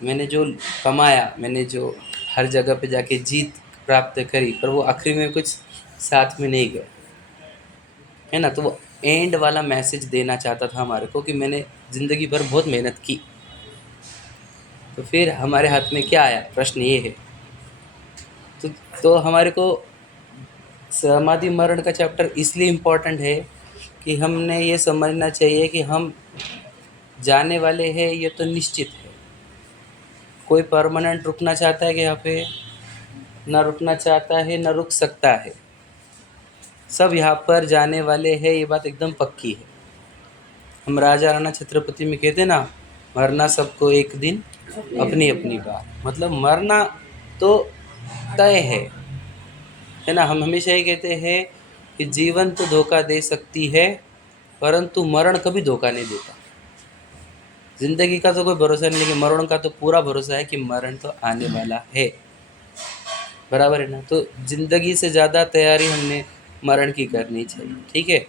मैंने जो कमाया, मैंने जो हर जगह पे जाके जीत प्राप्त करी, पर वो आखिरी में कुछ साथ में नहीं गया, है ना। तो वो एंड वाला मैसेज देना चाहता था हमारे को कि मैंने ज़िंदगी भर बहुत मेहनत की। तो फिर हमारे हाथ में क्या आया, प्रश्न ये है। तो तो हमारे को समाधि मरण का चैप्टर इसलिए इम्पोर्टेंट है कि हमने ये समझना चाहिए कि हम जाने वाले हैं, ये तो निश्चित है। कोई परमानेंट रुकना चाहता है कि यहाँ पे, ना रुकना चाहता है, ना रुक सकता है। सब यहाँ पर जाने वाले हैं, ये बात एकदम पक्की है। हम राजा राणा छत्रपति में कहते ना, मरना सबको एक दिन अपनी अपनी बात। मतलब मरना तो तय है ना। हम हमेशा ये कहते हैं कि जीवन तो धोखा दे सकती है, परंतु मरण कभी धोखा नहीं देता। जिंदगी का तो कोई भरोसा नहीं, लेकिन मरण का तो पूरा भरोसा है कि मरण तो आने वाला है, बराबर है ना। तो जिंदगी से ज़्यादा तैयारी हमने मरण की करनी चाहिए, ठीक है।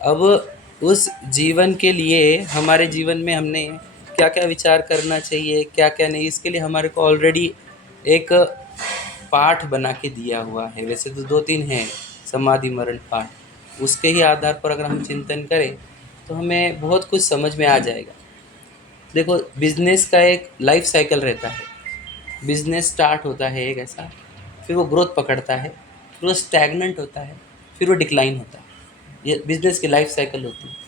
अब उस जीवन के लिए हमारे जीवन में हमने क्या क्या विचार करना चाहिए, क्या क्या नहीं, इसके लिए हमारे को ऑलरेडी एक पाठ बना के दिया हुआ है। वैसे तो 2-3 हैं समाधि मरण पाठ, उसके ही आधार पर अगर हम चिंतन करें तो हमें बहुत कुछ समझ में आ जाएगा। देखो, बिजनेस का एक लाइफ साइकिल रहता है। बिजनेस स्टार्ट होता है एक ऐसा, फिर वो ग्रोथ पकड़ता है, फिर वो स्टैग्नेंट होता है, फिर वो डिक्लाइन होता है। ये बिजनेस की लाइफ साइकिल होती है।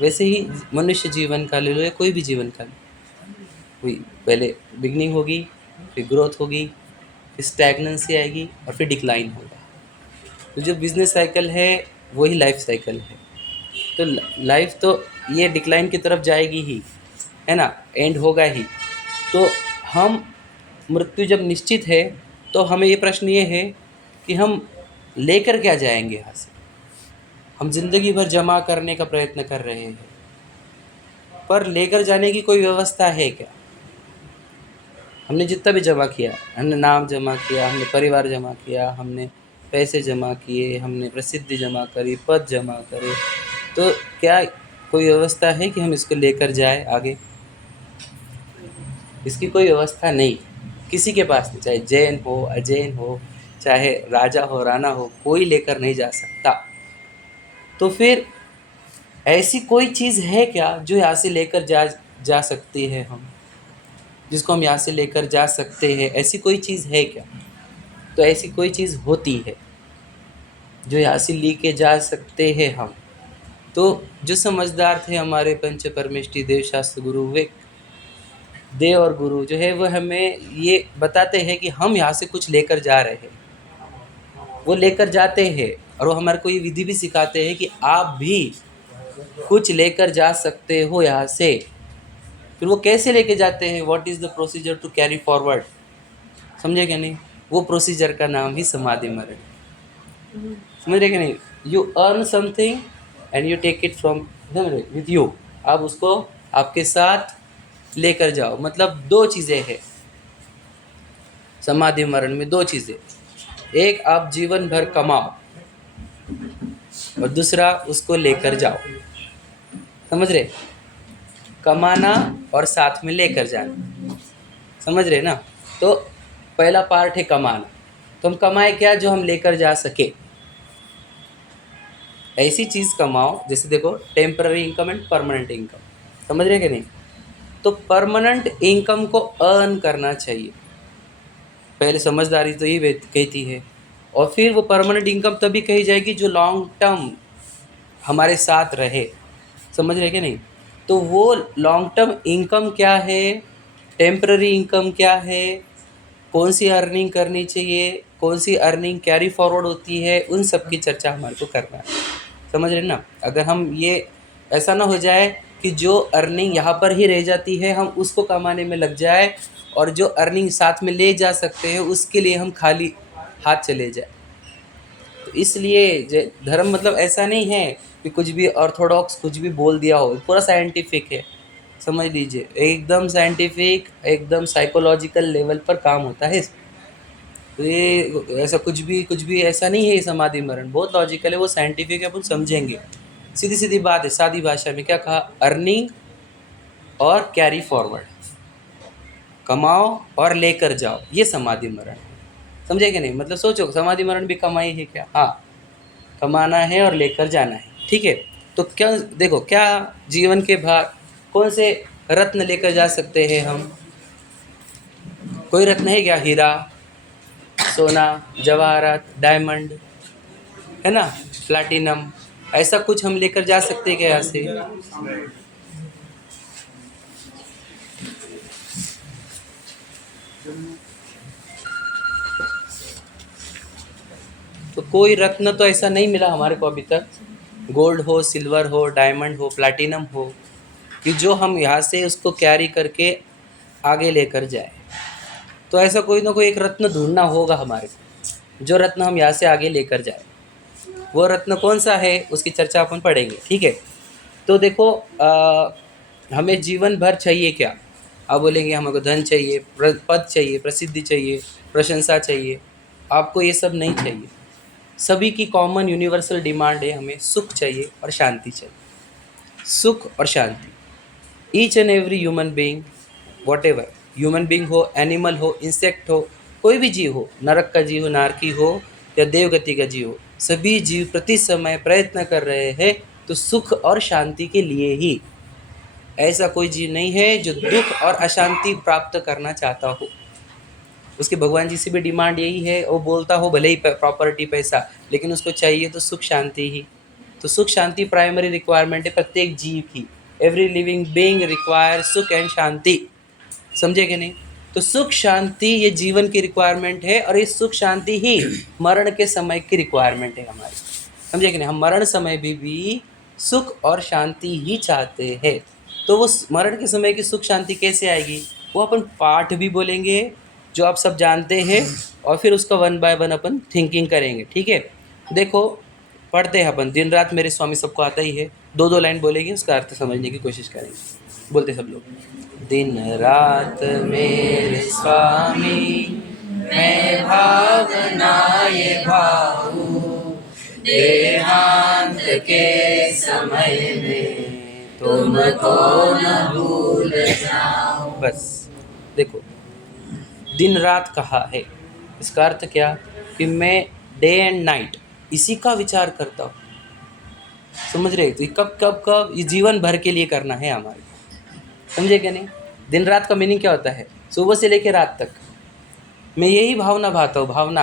वैसे ही मनुष्य जीवन का ले लो या कोई भी जीवन का ले, वही पहले बिगनिंग होगी, फिर ग्रोथ होगी, फिर स्टैग्नेंसी आएगी और फिर डिक्लाइन होगा। तो जो बिजनेस साइकिल है वही लाइफ साइकिल है। तो लाइफ तो ये डिक्लाइन की तरफ जाएगी ही, है ना, एंड होगा ही। तो हम मृत्यु जब निश्चित है तो हमें ये प्रश्न ये है कि हम लेकर क्या जाएंगे यहाँ से। हम जिंदगी भर जमा करने का प्रयत्न कर रहे हैं, पर लेकर जाने की कोई व्यवस्था है क्या। हमने जितना भी जमा किया, हमने नाम जमा किया, हमने परिवार जमा किया, हमने पैसे जमा किए, हमने प्रसिद्धि जमा करी, पद जमा करे, तो क्या कोई व्यवस्था है कि हम इसको लेकर जाए आगे। इसकी कोई व्यवस्था नहीं, किसी के पास नहीं, चाहे जैन हो, अजैन हो, चाहे राजा हो, राणा हो, कोई लेकर नहीं जा सकता। तो फिर ऐसी कोई चीज़ है क्या जो यहाँ से लेकर जा सकती है हम, जिसको हम यहाँ से लेकर जा सकते हैं। ऐसी कोई चीज़ है क्या। तो ऐसी कोई चीज़ होती है जो यहाँ से लेके जा सकते हैं हम। तो जो समझदार थे हमारे पंच परमेष्टि देव शास्त्र गुरु, वे देव और गुरु जो है वो हमें ये बताते हैं कि हम यहाँ से कुछ लेकर जा रहे हैं। वो लेकर जाते हैं और वो हमारे को ये विधि भी सिखाते हैं कि आप भी कुछ लेकर जा सकते हो यहाँ से। फिर वो कैसे लेके जाते हैं, what is the procedure to carry forward, समझे क्या नहीं। वो प्रोसीजर का नाम ही समाधि मरण, समझ रहे क्या नहीं। You earn something and you take it from with you. आप उसको आपके साथ लेकर जाओ। मतलब दो चीज़ें हैं समाधि मरण में, दो चीज़ें। एक, आप जीवन भर कमाओ, और दूसरा उसको लेकर जाओ। समझ रहे, कमाना और साथ में लेकर जाना, समझ रहे ना। तो पहला पार्ट है कमाना। तो हम कमाए क्या, जो हम लेकर जा सके। ऐसी चीज़ कमाओ, जैसे देखो temporary income and permanent income, समझ रहे कि नहीं। तो परमानेंट इनकम को अर्न करना चाहिए, पहले समझदारी तो ये कहती है। और फिर वो परमानेंट इनकम तभी कही जाएगी जो लॉन्ग टर्म हमारे साथ रहे, समझ रहे कि नहीं। तो वो लॉन्ग टर्म इनकम क्या है, टेम्पररी इनकम क्या है, कौन सी अर्निंग करनी चाहिए, कौन सी अर्निंग कैरी फॉरवर्ड होती है, उन सब की चर्चा हमारे को करना है, समझ रहे ना। अगर हम ये ऐसा ना हो जाए कि जो अर्निंग यहाँ पर ही रह जाती है हम उसको कमाने में लग जाए, और जो अर्निंग साथ में ले जा सकते हैं उसके लिए हम खाली हाथ चले जाए। तो इसलिए धर्म मतलब ऐसा नहीं है कि कुछ भी ऑर्थोडॉक्स कुछ भी बोल दिया हो, पूरा साइंटिफिक है, समझ लीजिए। एकदम साइंटिफिक, एकदम साइकोलॉजिकल लेवल पर काम होता है। तो ये ऐसा कुछ भी ऐसा नहीं है। ये समाधि मरण बहुत लॉजिकल है, वो साइंटिफिक है, अपन समझेंगे। सीधी सीधी बात है, सादी भाषा में क्या कहा, अर्निंग और कैरी फॉरवर्ड। कमाओ और लेकर जाओ, ये समाधि मरण है। समझे कि नहीं? मतलब सोचो, समाधि मरण भी कमाई है क्या? हाँ, कमाना है और लेकर जाना है, ठीक है। तो क्या देखो, क्या जीवन के भाग कौन से रत्न लेकर जा सकते हैं हम? कोई रत्न है क्या? हीरा, सोना, जवाहरात, डायमंड, है ना, प्लैटिनम, ऐसा कुछ हम लेकर जा सकते हैं क्या यहाँ से? तो कोई रत्न तो ऐसा नहीं मिला हमारे को अभी तक, गोल्ड हो, सिल्वर हो, डायमंड हो, प्लैटिनम हो, कि जो हम यहाँ से उसको कैरी करके आगे लेकर जाए। तो ऐसा कोई ना कोई एक रत्न ढूंढना होगा हमारे को, जो रत्न हम यहाँ से आगे लेकर जाए। वो रत्न कौन सा है, उसकी चर्चा अपन पढ़ेंगे, ठीक है। तो देखो, हमें जीवन भर चाहिए क्या? आप बोलेंगे हमको धन चाहिए, पद चाहिए, प्रसिद्धि चाहिए, प्रशंसा चाहिए। आपको ये सब नहीं चाहिए। सभी की कॉमन यूनिवर्सल डिमांड है, हमें सुख चाहिए और शांति चाहिए। सुख और शांति, each and every human being, whatever human being हो, एनिमल हो, इंसेक्ट हो, कोई भी जीव हो, नरक का जीव हो, नारकी हो या देवगति का जीव हो, सभी जीव प्रति समय प्रयत्न कर रहे हैं तो सुख और शांति के लिए ही। ऐसा कोई जीव नहीं है जो दुख और अशांति प्राप्त करना चाहता हो। उसके भगवान जी से भी डिमांड यही है, वो बोलता हो भले ही प्रॉपर्टी पैसा, लेकिन उसको चाहिए तो सुख शांति ही। तो सुख शांति प्राइमरी रिक्वायरमेंट है प्रत्येक जीव की। एवरी लिविंग बीइंग रिक्वायर सुख एंड शांति। समझे कि नहीं? तो सुख शांति ये जीवन की रिक्वायरमेंट है, और ये सुख शांति ही मरण के समय की रिक्वायरमेंट है हमारी। समझे कि नहीं? हम मरण समय भी सुख और शांति ही चाहते हैं। तो वो मरण के समय की सुख शांति कैसे आएगी, वो अपन पाठ भी बोलेंगे जो आप सब जानते हैं, और फिर उसका one by one upon thinking करेंगे, ठीक है। देखो, पढ़ते हैं अपन, दिन रात मेरे स्वामी सबको आता ही है। दो दो लाइन बोलेंगे, उसका अर्थ समझने की कोशिश करेंगे। बोलते सब लोग। दिन रात मेरे स्वामी मैं भावना ये भाऊं, देहांत के समय में तुमको न भूल जाऊं। बस देखो, दिन रात कहा है, इसका अर्थ क्या कि मैं डे एंड नाइट इसी का विचार करता हूँ। समझ रहे? तो कब कब कब ये जीवन भर के लिए करना है हमारे। समझे क्या नहीं? दिन रात का मीनिंग क्या होता है? सुबह से लेकर रात तक मैं यही भावना भाता हूँ, भावना।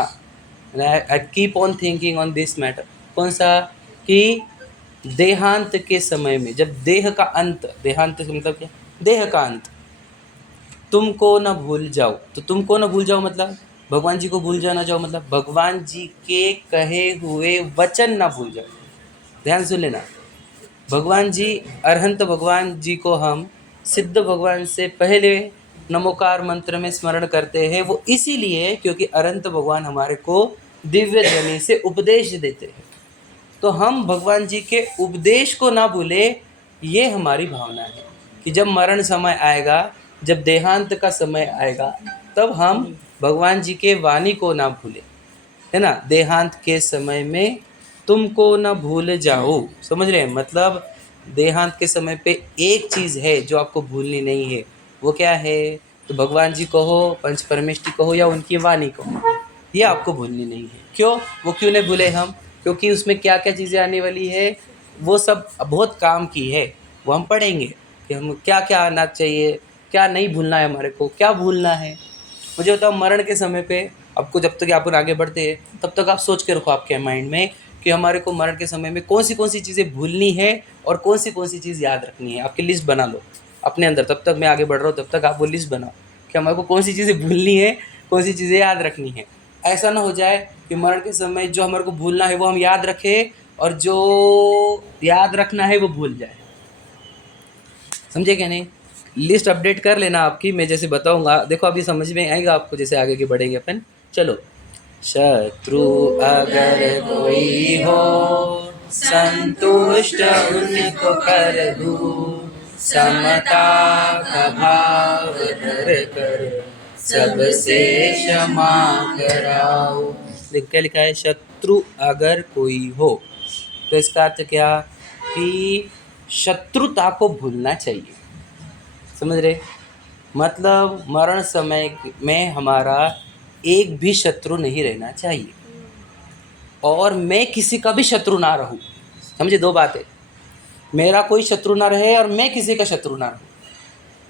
I keep on thinking on this matter. कौन सा? कि देहांत के समय में, जब देह का अंत, देहांत मतलब क्या? देह का अंत, तुमको न भूल जाओ। तो तुमको न भूल जाओ मतलब भगवान जी को भूल जाना जाओ, मतलब भगवान जी के कहे हुए वचन ना भूल जाओ। ध्यान सुन लेना, भगवान जी, अरहंत भगवान जी को हम सिद्ध भगवान से पहले नमोकार मंत्र में स्मरण करते हैं। वो इसीलिए क्योंकि अरहंत भगवान हमारे को दिव्य ध्वनि से उपदेश देते हैं। तो हम भगवान जी के उपदेश को ना भूले, ये हमारी भावना है कि जब मरण समय आएगा, जब देहांत का समय आएगा, तब हम भगवान जी के वाणी को ना भूले, है ना। देहांत के समय में तुमको ना भूल जाओ। समझ रहे हैं? मतलब देहांत के समय पे एक चीज़ है जो आपको भूलनी नहीं है। वो क्या है? तो भगवान जी कहो, पंच परमेष्टि कहो, या उनकी वाणी कहो, ये आपको भूलनी नहीं है। क्यों? वो क्यों नहीं भूले हम? क्योंकि उसमें क्या क्या चीज़ें आने वाली है, वो सब बहुत काम की है। वो हम पढ़ेंगे कि हम क्या क्या आना चाहिए, क्या नहीं भूलना है, हमारे को क्या भूलना है। मुझे बताओ, मरण के समय पे आपको, जब तक आप आगे बढ़ते हैं तब तक आप सोच के रखो आपके माइंड में कि हमारे को मरण के समय में कौन सी चीज़ें भूलनी है और कौन सी चीज़ याद रखनी है। आपकी लिस्ट बना लो अपने अंदर। तब तक मैं आगे बढ़ रहा हूँ, तब तक आप वो लिस्ट बनाओ कि हमारे को कौन सी चीज़ें भूलनी है, कौन सी चीज़ें याद रखनी है। ऐसा ना हो जाए कि मरण के समय जो हमारे को भूलना है वो हम याद रखें, और जो याद रखना है वो भूल जाए। समझे क्या नहीं? लिस्ट अपडेट कर लेना आपकी, मैं जैसे बताऊंगा। देखो अभी समझ में आएगा आपको जैसे आगे के बढ़ेंगे अपन। चलो। शत्रु अगर कोई हो, संतुष्ट उनको कर दूं, समता का भाव धर कर सबसे क्षमा कराओ। देखो क्या लिखा है, शत्रु अगर कोई हो। तो इसका अर्थ क्या कि शत्रुता को भूलना चाहिए। समझ रहे? मतलब मरण समय में हमारा एक भी शत्रु नहीं रहना चाहिए और मैं किसी का भी शत्रु ना रहूं। समझे, दो बातें, मेरा कोई शत्रु ना रहे और मैं किसी का शत्रु ना रहूं।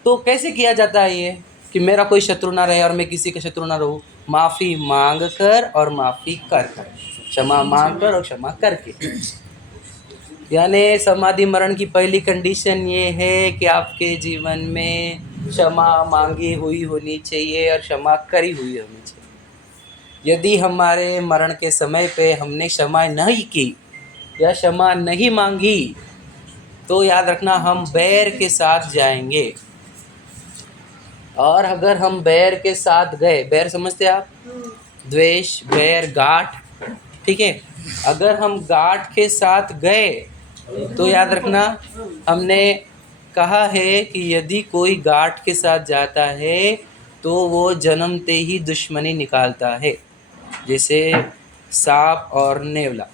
तो कैसे किया जाता है ये कि मेरा कोई शत्रु ना रहे और मैं किसी का शत्रु ना रहूं? माफ़ी मांग कर और माफ़ी कर कर, क्षमा मांग कर और क्षमा करके। यानी समाधि मरण की पहली कंडीशन ये है कि आपके जीवन में क्षमा मांगी हुई होनी चाहिए और क्षमा करी हुई होनी चाहिए। यदि हमारे मरण के समय पे हमने क्षमा नहीं की या क्षमा नहीं मांगी तो याद रखना हम बैर के साथ जाएंगे। और अगर हम बैर के साथ गए, बैर समझते आप, द्वेष, बैर, गांठ, ठीक है, अगर हम गांठ के साथ गए तो याद रखना हमने कहा है कि यदि कोई गांठ के साथ जाता है तो वो जन्मते ही दुश्मनी निकालता है। जैसे सांप और नेवला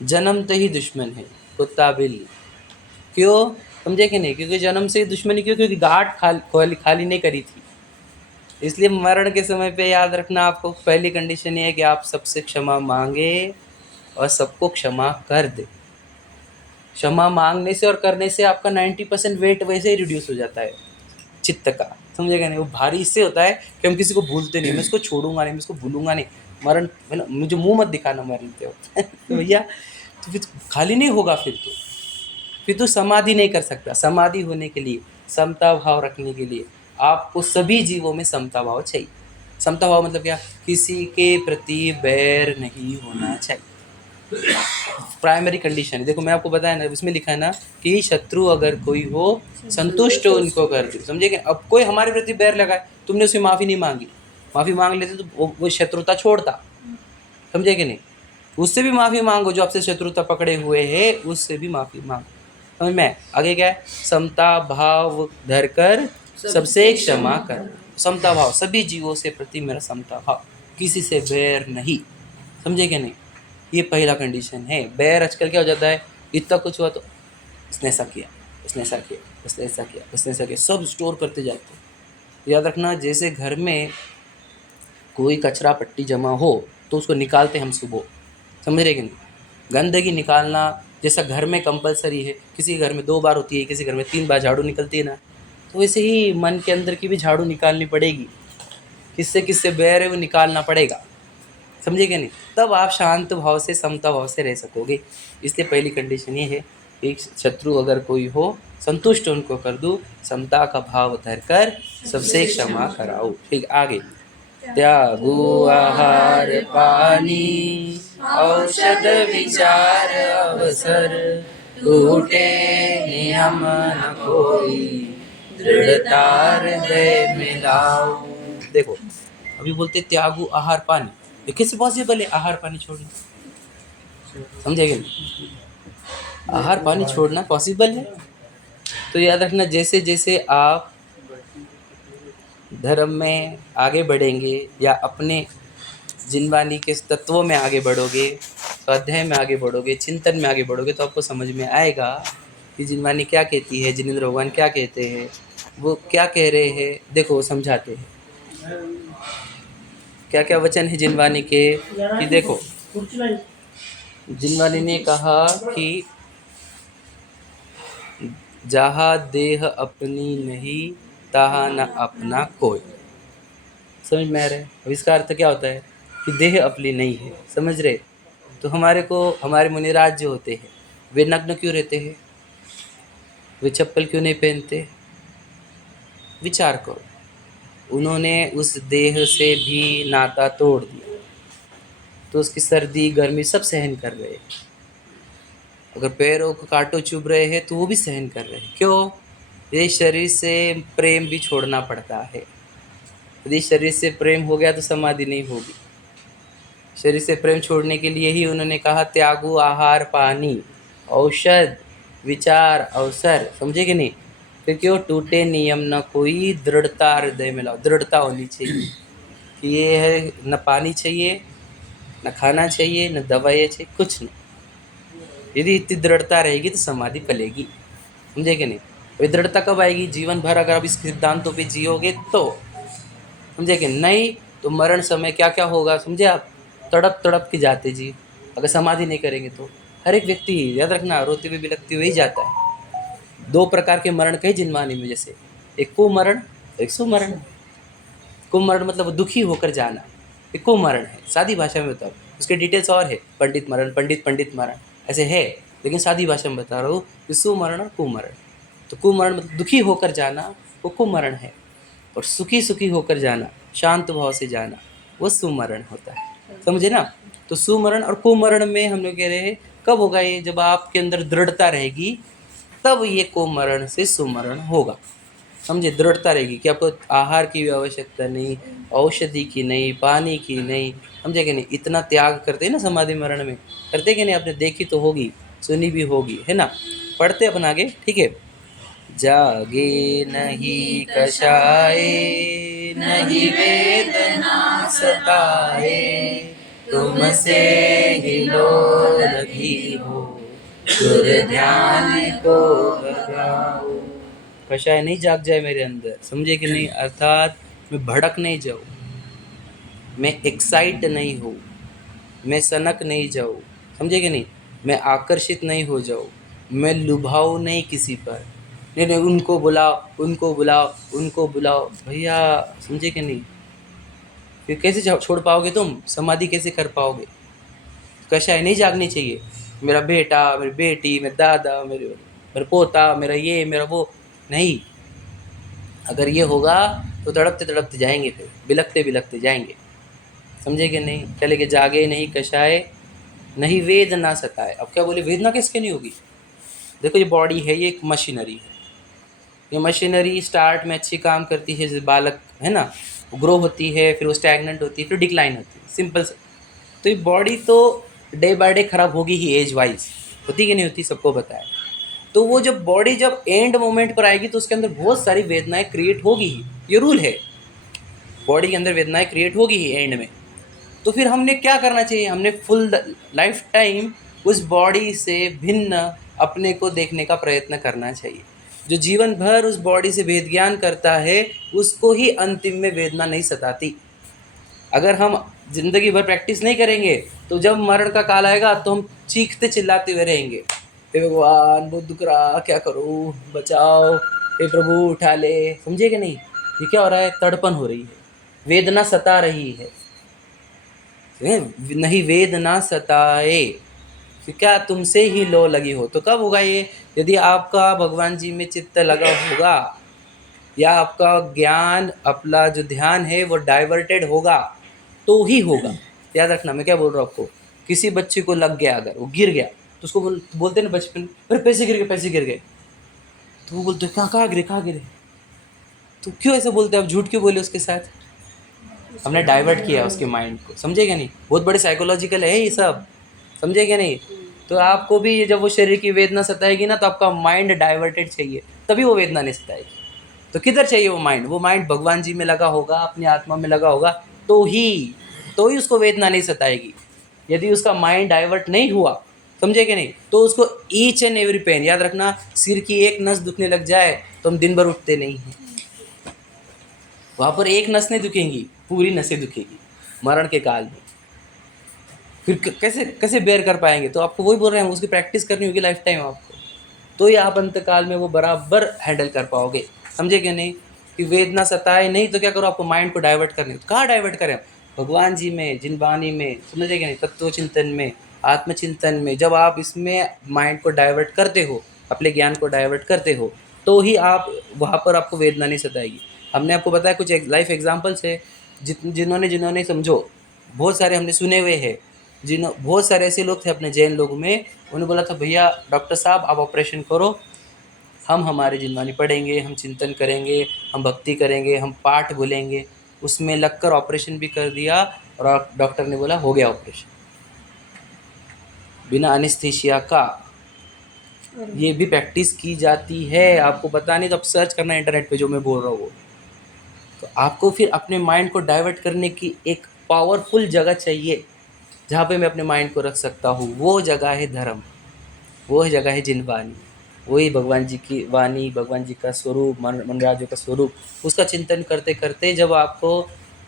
जन्मते ही दुश्मन है, कुत्ता बिल्ली। क्यों? समझे कि नहीं? क्योंकि जन्म से ही दुश्मनी। क्यों? क्योंकि गांठ खाली नहीं करी थी। इसलिए मरण के समय पे याद रखना आपको पहली कंडीशन ये है कि आप सबसे क्षमा मांगे और सबको क्षमा कर दे। क्षमा मांगने से और करने से आपका 90% वेट वैसे ही रिड्यूस हो जाता है चित्त का। समझेगा नहीं? वो भारी इससे होता है कि हम किसी को भूलते नहीं। मैं इसको छोड़ूंगा नहीं, मैं इसको भूलूंगा नहीं। मरण है ना, मुझे मुंह मत दिखाना मरते हो तो भैया तो फिर खाली नहीं होगा। फिर तो समाधि नहीं कर सकता। समाधि होने के लिए, समता भाव रखने के लिए आपको सभी जीवों में समता भाव चाहिए। समता भाव मतलब क्या? किसी के प्रति बैर नहीं होना चाहिए। प्राइमरी कंडीशन है। देखो मैं आपको बताया ना, इसमें लिखा है ना कि शत्रु अगर कोई हो संतुष्ट हो उनको कर दो। समझे कि अब कोई हमारे प्रति बैर लगाए, तुमने उससे माफ़ी नहीं मांगी, माफ़ी मांग लेते तो वो शत्रुता छोड़ता। समझे कि नहीं? उससे भी माफ़ी मांगो, जो आपसे शत्रुता पकड़े हुए है उससे भी माफ़ी मांगो। समझ में? आगे क्या है? समता भाव धरकर सबसे क्षमा कर। समता भाव, सभी जीवों से प्रति मेरा समता भाव, किसी से बैर नहीं। समझे कि नहीं? ये पहला कंडीशन है। बैर आजकल क्या हो जाता है, इतना कुछ हुआ तो इसने ऐसा किया, उसने ऐसा किया, उसने ऐसा किया, उसने ऐसा किया, सब स्टोर करते जाते हैं। याद रखना, जैसे घर में कोई कचरा पट्टी जमा हो तो उसको निकालते हम सुबह। समझ रहे कि नहीं? गंदगी निकालना जैसा घर में कंपलसरी है, किसी घर में 2 बार होती है, किसी घर में 3 बार झाड़ू निकलती है ना, तो वैसे ही मन के अंदर की भी झाड़ू निकालनी पड़ेगी। किससे किससे बैर है वो निकालना पड़ेगा। समझे कि नहीं? तब आप शांत भाव से, समता भाव से रह सकोगे। इसलिए पहली कंडीशन ये है कि शत्रु अगर कोई हो संतुष्ट उनको कर दूँ, समता का भाव धर कर सबसे क्षमा कराओ। ठीक, आगे। त्यागो आहार पानी औषध विचार अवसर, टूटे नियम न कोई दृढ़ता हृदय मिलाओ। देखो अभी बोलते त्यागो आहार पानी, ये कैसे पॉसिबल है आहार पानी छोड़ना? समझेंगे? आहार पानी छोड़ना पॉसिबल है? तो याद रखना, जैसे जैसे आप धर्म में आगे बढ़ेंगे या अपने जिनवानी के तत्वों में आगे बढ़ोगे, स्वाध्याय में आगे बढ़ोगे, चिंतन में आगे बढ़ोगे, तो आपको समझ में आएगा कि जिनवानी क्या कहती है, जिनेंद्र भगवान क्या कहते हैं, वो क्या कह रहे हैं। देखो समझाते हैं क्या क्या वचन है जिनवानी के। कि देखो जिनवानी ने कहा कि जहाँ देह अपनी नहीं तहाँ न अपना कोई। समझ में आ रहा है? अब इसका अर्थ क्या होता है कि देह अपनी नहीं है। समझ रहे? तो हमारे को हमारे मुनिराज जो होते हैं वे नग्न क्यों रहते हैं? वे चप्पल क्यों नहीं पहनते? विचार करो, उन्होंने उस देह से भी नाता तोड़ दिया तो उसकी सर्दी गर्मी सब सहन कर रहे हैं। अगर पैरों को कांटो चुभ रहे हैं तो वो भी सहन कर रहे हैं। क्यों? ये शरीर से प्रेम भी छोड़ना पड़ता है। यदि शरीर से प्रेम हो गया तो समाधि नहीं होगी। शरीर से प्रेम छोड़ने के लिए ही उन्होंने कहा त्यागो आहार पानी औषध विचार अवसर। समझे कि नहीं? फिर क्यों? टूटे नियम न कोई दृढ़ता हृदय में लाओ। दृढ़ता होनी चाहिए कि ये है, न पानी चाहिए, न खाना चाहिए, न दवाई चाहिए, कुछ नहीं। यदि इतनी दृढ़ता रहेगी तो समाधि पलेगी। समझे कि नहीं? ये दृढ़ता कब आएगी? जीवन भर अगर आप इस सिद्धांतों पे जियोगे तो, समझे कि नहीं? तो मरण समय क्या क्या होगा समझे आप? तड़प तड़प के जाते जी, अगर समाधि नहीं करेंगे तो। हर एक व्यक्ति याद रखना रोते हुए बिलखते हुए ही जाता है। दो प्रकार के मरण कहे जिनवानी में, जैसे एक कुमरण, एक सुमरण। कुमरण मतलब दुखी होकर जाना, एक कुमरण है, सादी भाषा में बताओ। उसके डिटेल्स और है, पंडित मरण, पंडित मरण, ऐसे है, लेकिन सादी भाषा में बता रहा हूँ कि सुमरण और कुमरण। तो कुमरण मतलब दुखी होकर जाना, वो कुमरण है। और सुखी सुखी होकर जाना, शांत भाव से जाना, वो सुमरण होता है, समझे ना? तो सुमरण और कुमरण में हम लोग कह रहे हैं कब होगा ये? जब आपके अंदर दृढ़ता रहेगी तब ये कुमरण से सुमरण होगा, समझे? दृढ़ता रहेगी कि आपको आहार की भी आवश्यकता नहीं, औषधि की नहीं, पानी की नहीं, समझे कि नहीं? इतना त्याग करते हैं ना समाधि मरण में, करते कि नहीं? आपने देखी तो होगी, सुनी भी होगी, है ना? पढ़ते अपन आगे, ठीक है। जागे नहीं कषाय, नहीं वेदना सताए, तुमसे ही लो लगी हो, गुर ध्यान को लगाओ। कषाय नहीं जाग जाए मेरे अंदर, समझे कि नहीं? अर्थात मैं भड़क नहीं जाऊँ, मैं एक्साइट नहीं हूँ, मैं सनक नहीं जाऊँ, समझे कि नहीं? मैं आकर्षित नहीं हो जाऊँ, मैं लुभाऊँ नहीं किसी पर। नहीं नहीं, उनको बुलाओ, उनको बुलाओ, उनको बुलाओ, भैया समझे कि नहीं? फिर कैसे छोड़ पाओगे तुम? समाधि कैसे कर पाओगे? कषाय नहीं जागनी चाहिए। मेरा बेटा, मेरी बेटी, मेरा दादा, मेरा पोता, मेरा ये, मेरा वो, नहीं। अगर ये होगा तो तड़पते तड़पते जाएंगे, फिर बिलखते बिलखते जाएंगे, समझे कि नहीं? चले के जागे नहीं कषाय, नहीं वेदना सताए। अब क्या बोले, वेदना किसके नहीं होगी? देखो ये बॉडी है, ये एक मशीनरी है। ये मशीनरी स्टार्ट में अच्छी काम करती है, जैसे बालक है ना, वो ग्रो होती है, फिर वो स्टैगनेंट होती है, फिर डिक्लाइन होती है, सिंपल से। तो ये बॉडी तो डे बाय डे खराब होगी ही, एज वाइज होती कि नहीं होती, सबको पता है। तो वो जब बॉडी जब एंड मोमेंट पर आएगी तो उसके अंदर बहुत सारी वेदनाएं क्रिएट होगी ही, ये रूल है। बॉडी के अंदर वेदनाएं क्रिएट होगी ही एंड में। तो फिर हमने क्या करना चाहिए? हमने फुल लाइफ टाइम उस बॉडी से भिन्न अपने को देखने का प्रयत्न करना चाहिए। जो जीवन भर उस बॉडी से भेद ज्ञान करता है उसको ही अंतिम में वेदना नहीं सताती। अगर हम जिंदगी भर प्रैक्टिस नहीं करेंगे तो जब मरण का काल आएगा तो हम चीखते चिल्लाते हुए रहेंगे, हे भगवान बहुत दुख रहा, क्या करूँ, बचाओ, हे प्रभु उठा ले, समझे कि नहीं? ये क्या हो रहा है? तड़पन हो रही है, वेदना सता रही है। नहीं वेदना सताए, फिर क्या तुमसे ही लो लगी हो। तो कब होगा ये? यदि आपका भगवान जी में चित्त लगा होगा, या आपका ज्ञान, अपना जो ध्यान है वो डाइवर्टेड होगा, तो ही होगा। याद रखना मैं क्या बोल रहा हूँ आपको। किसी बच्चे को लग गया, अगर वो गिर गया तो उसको बोलते हैं ना बचपन में, अरे पैसे गिर गए, पैसे गिर गए। तो वो बोलते कहाँ कहाँ गिरे, कहाँ गिरे? तो क्यों ऐसे बोलते हैं? आप झूठ क्यों बोले उसके साथ? हमने डाइवर्ट किया उसके माइंड को, समझे क्या नहीं? बहुत बड़े साइकोलॉजिकल है ये सब, समझे क्या नहीं? तो आपको भी जब वो शरीर की वेदना सताएगी ना तो आपका माइंड डाइवर्टेड चाहिए, तभी वो वेदना नहीं सताएगी। तो किधर चाहिए वो माइंड? वो माइंड भगवान जी में लगा होगा, अपनी आत्मा में लगा होगा, तो ही उसको वेदना नहीं सताएगी। यदि उसका माइंड डाइवर्ट नहीं हुआ, समझे कि नहीं, तो उसको ईच एंड एवरी पेन, याद रखना, सिर की एक नस दुखने लग जाए तो हम दिन भर उठते नहीं हैं। वहाँ पर एक नस नहीं दुखेंगी, पूरी नसें दुखेगी मरण के काल में। फिर कैसे कैसे बेयर कर पाएंगे? तो आपको वही बोल रहे हैं, उसकी प्रैक्टिस करनी होगी लाइफ टाइम आपको, तो ही आप अंतकाल में वो बराबर हैंडल कर पाओगे, समझे कि नहीं? कि वेदना सताए नहीं तो क्या करो, आपको माइंड को डाइवर्ट करने, तो कहाँ डाइवर्ट करें? भगवान जी में, जिन वाणी में, समझे कि नहीं? तत्व चिंतन में, आत्मचिंतन में, जब आप इसमें माइंड को डाइवर्ट करते हो, अपने ज्ञान को डाइवर्ट करते हो, तो ही आप वहाँ पर आपको वेदना नहीं सताएगी। हमने आपको बताया कुछ लाइफ एग्जाम्पल्स है, जिन्होंने जिन्होंने समझो, बहुत सारे हमने सुने हुए हैं। बहुत सारे ऐसे लोग थे अपने जैन लोग में, उन्होंने बोला था भैया डॉक्टर साहब आप ऑपरेशन करो, हम हमारी जिनवानी पढ़ेंगे, हम चिंतन करेंगे, हम भक्ति करेंगे, हम पाठ बोलेंगे। उसमें लगकर ऑपरेशन भी कर दिया और डॉक्टर ने बोला हो गया ऑपरेशन, बिना एनेस्थीसिया का। ये भी प्रैक्टिस की जाती है, आपको पता नहीं तो आप सर्च करना इंटरनेट पे जो मैं बोल रहा हूँ। तो आपको फिर अपने माइंड को डाइवर्ट करने की एक पावरफुल जगह चाहिए जहाँ पे मैं अपने माइंड को रख सकता हूँ। वो जगह है धर्म, वो जगह है जिनवानी। वही भगवान जी की वाणी, भगवान जी का स्वरूप, मनराजों का स्वरूप, उसका चिंतन करते करते जब आपको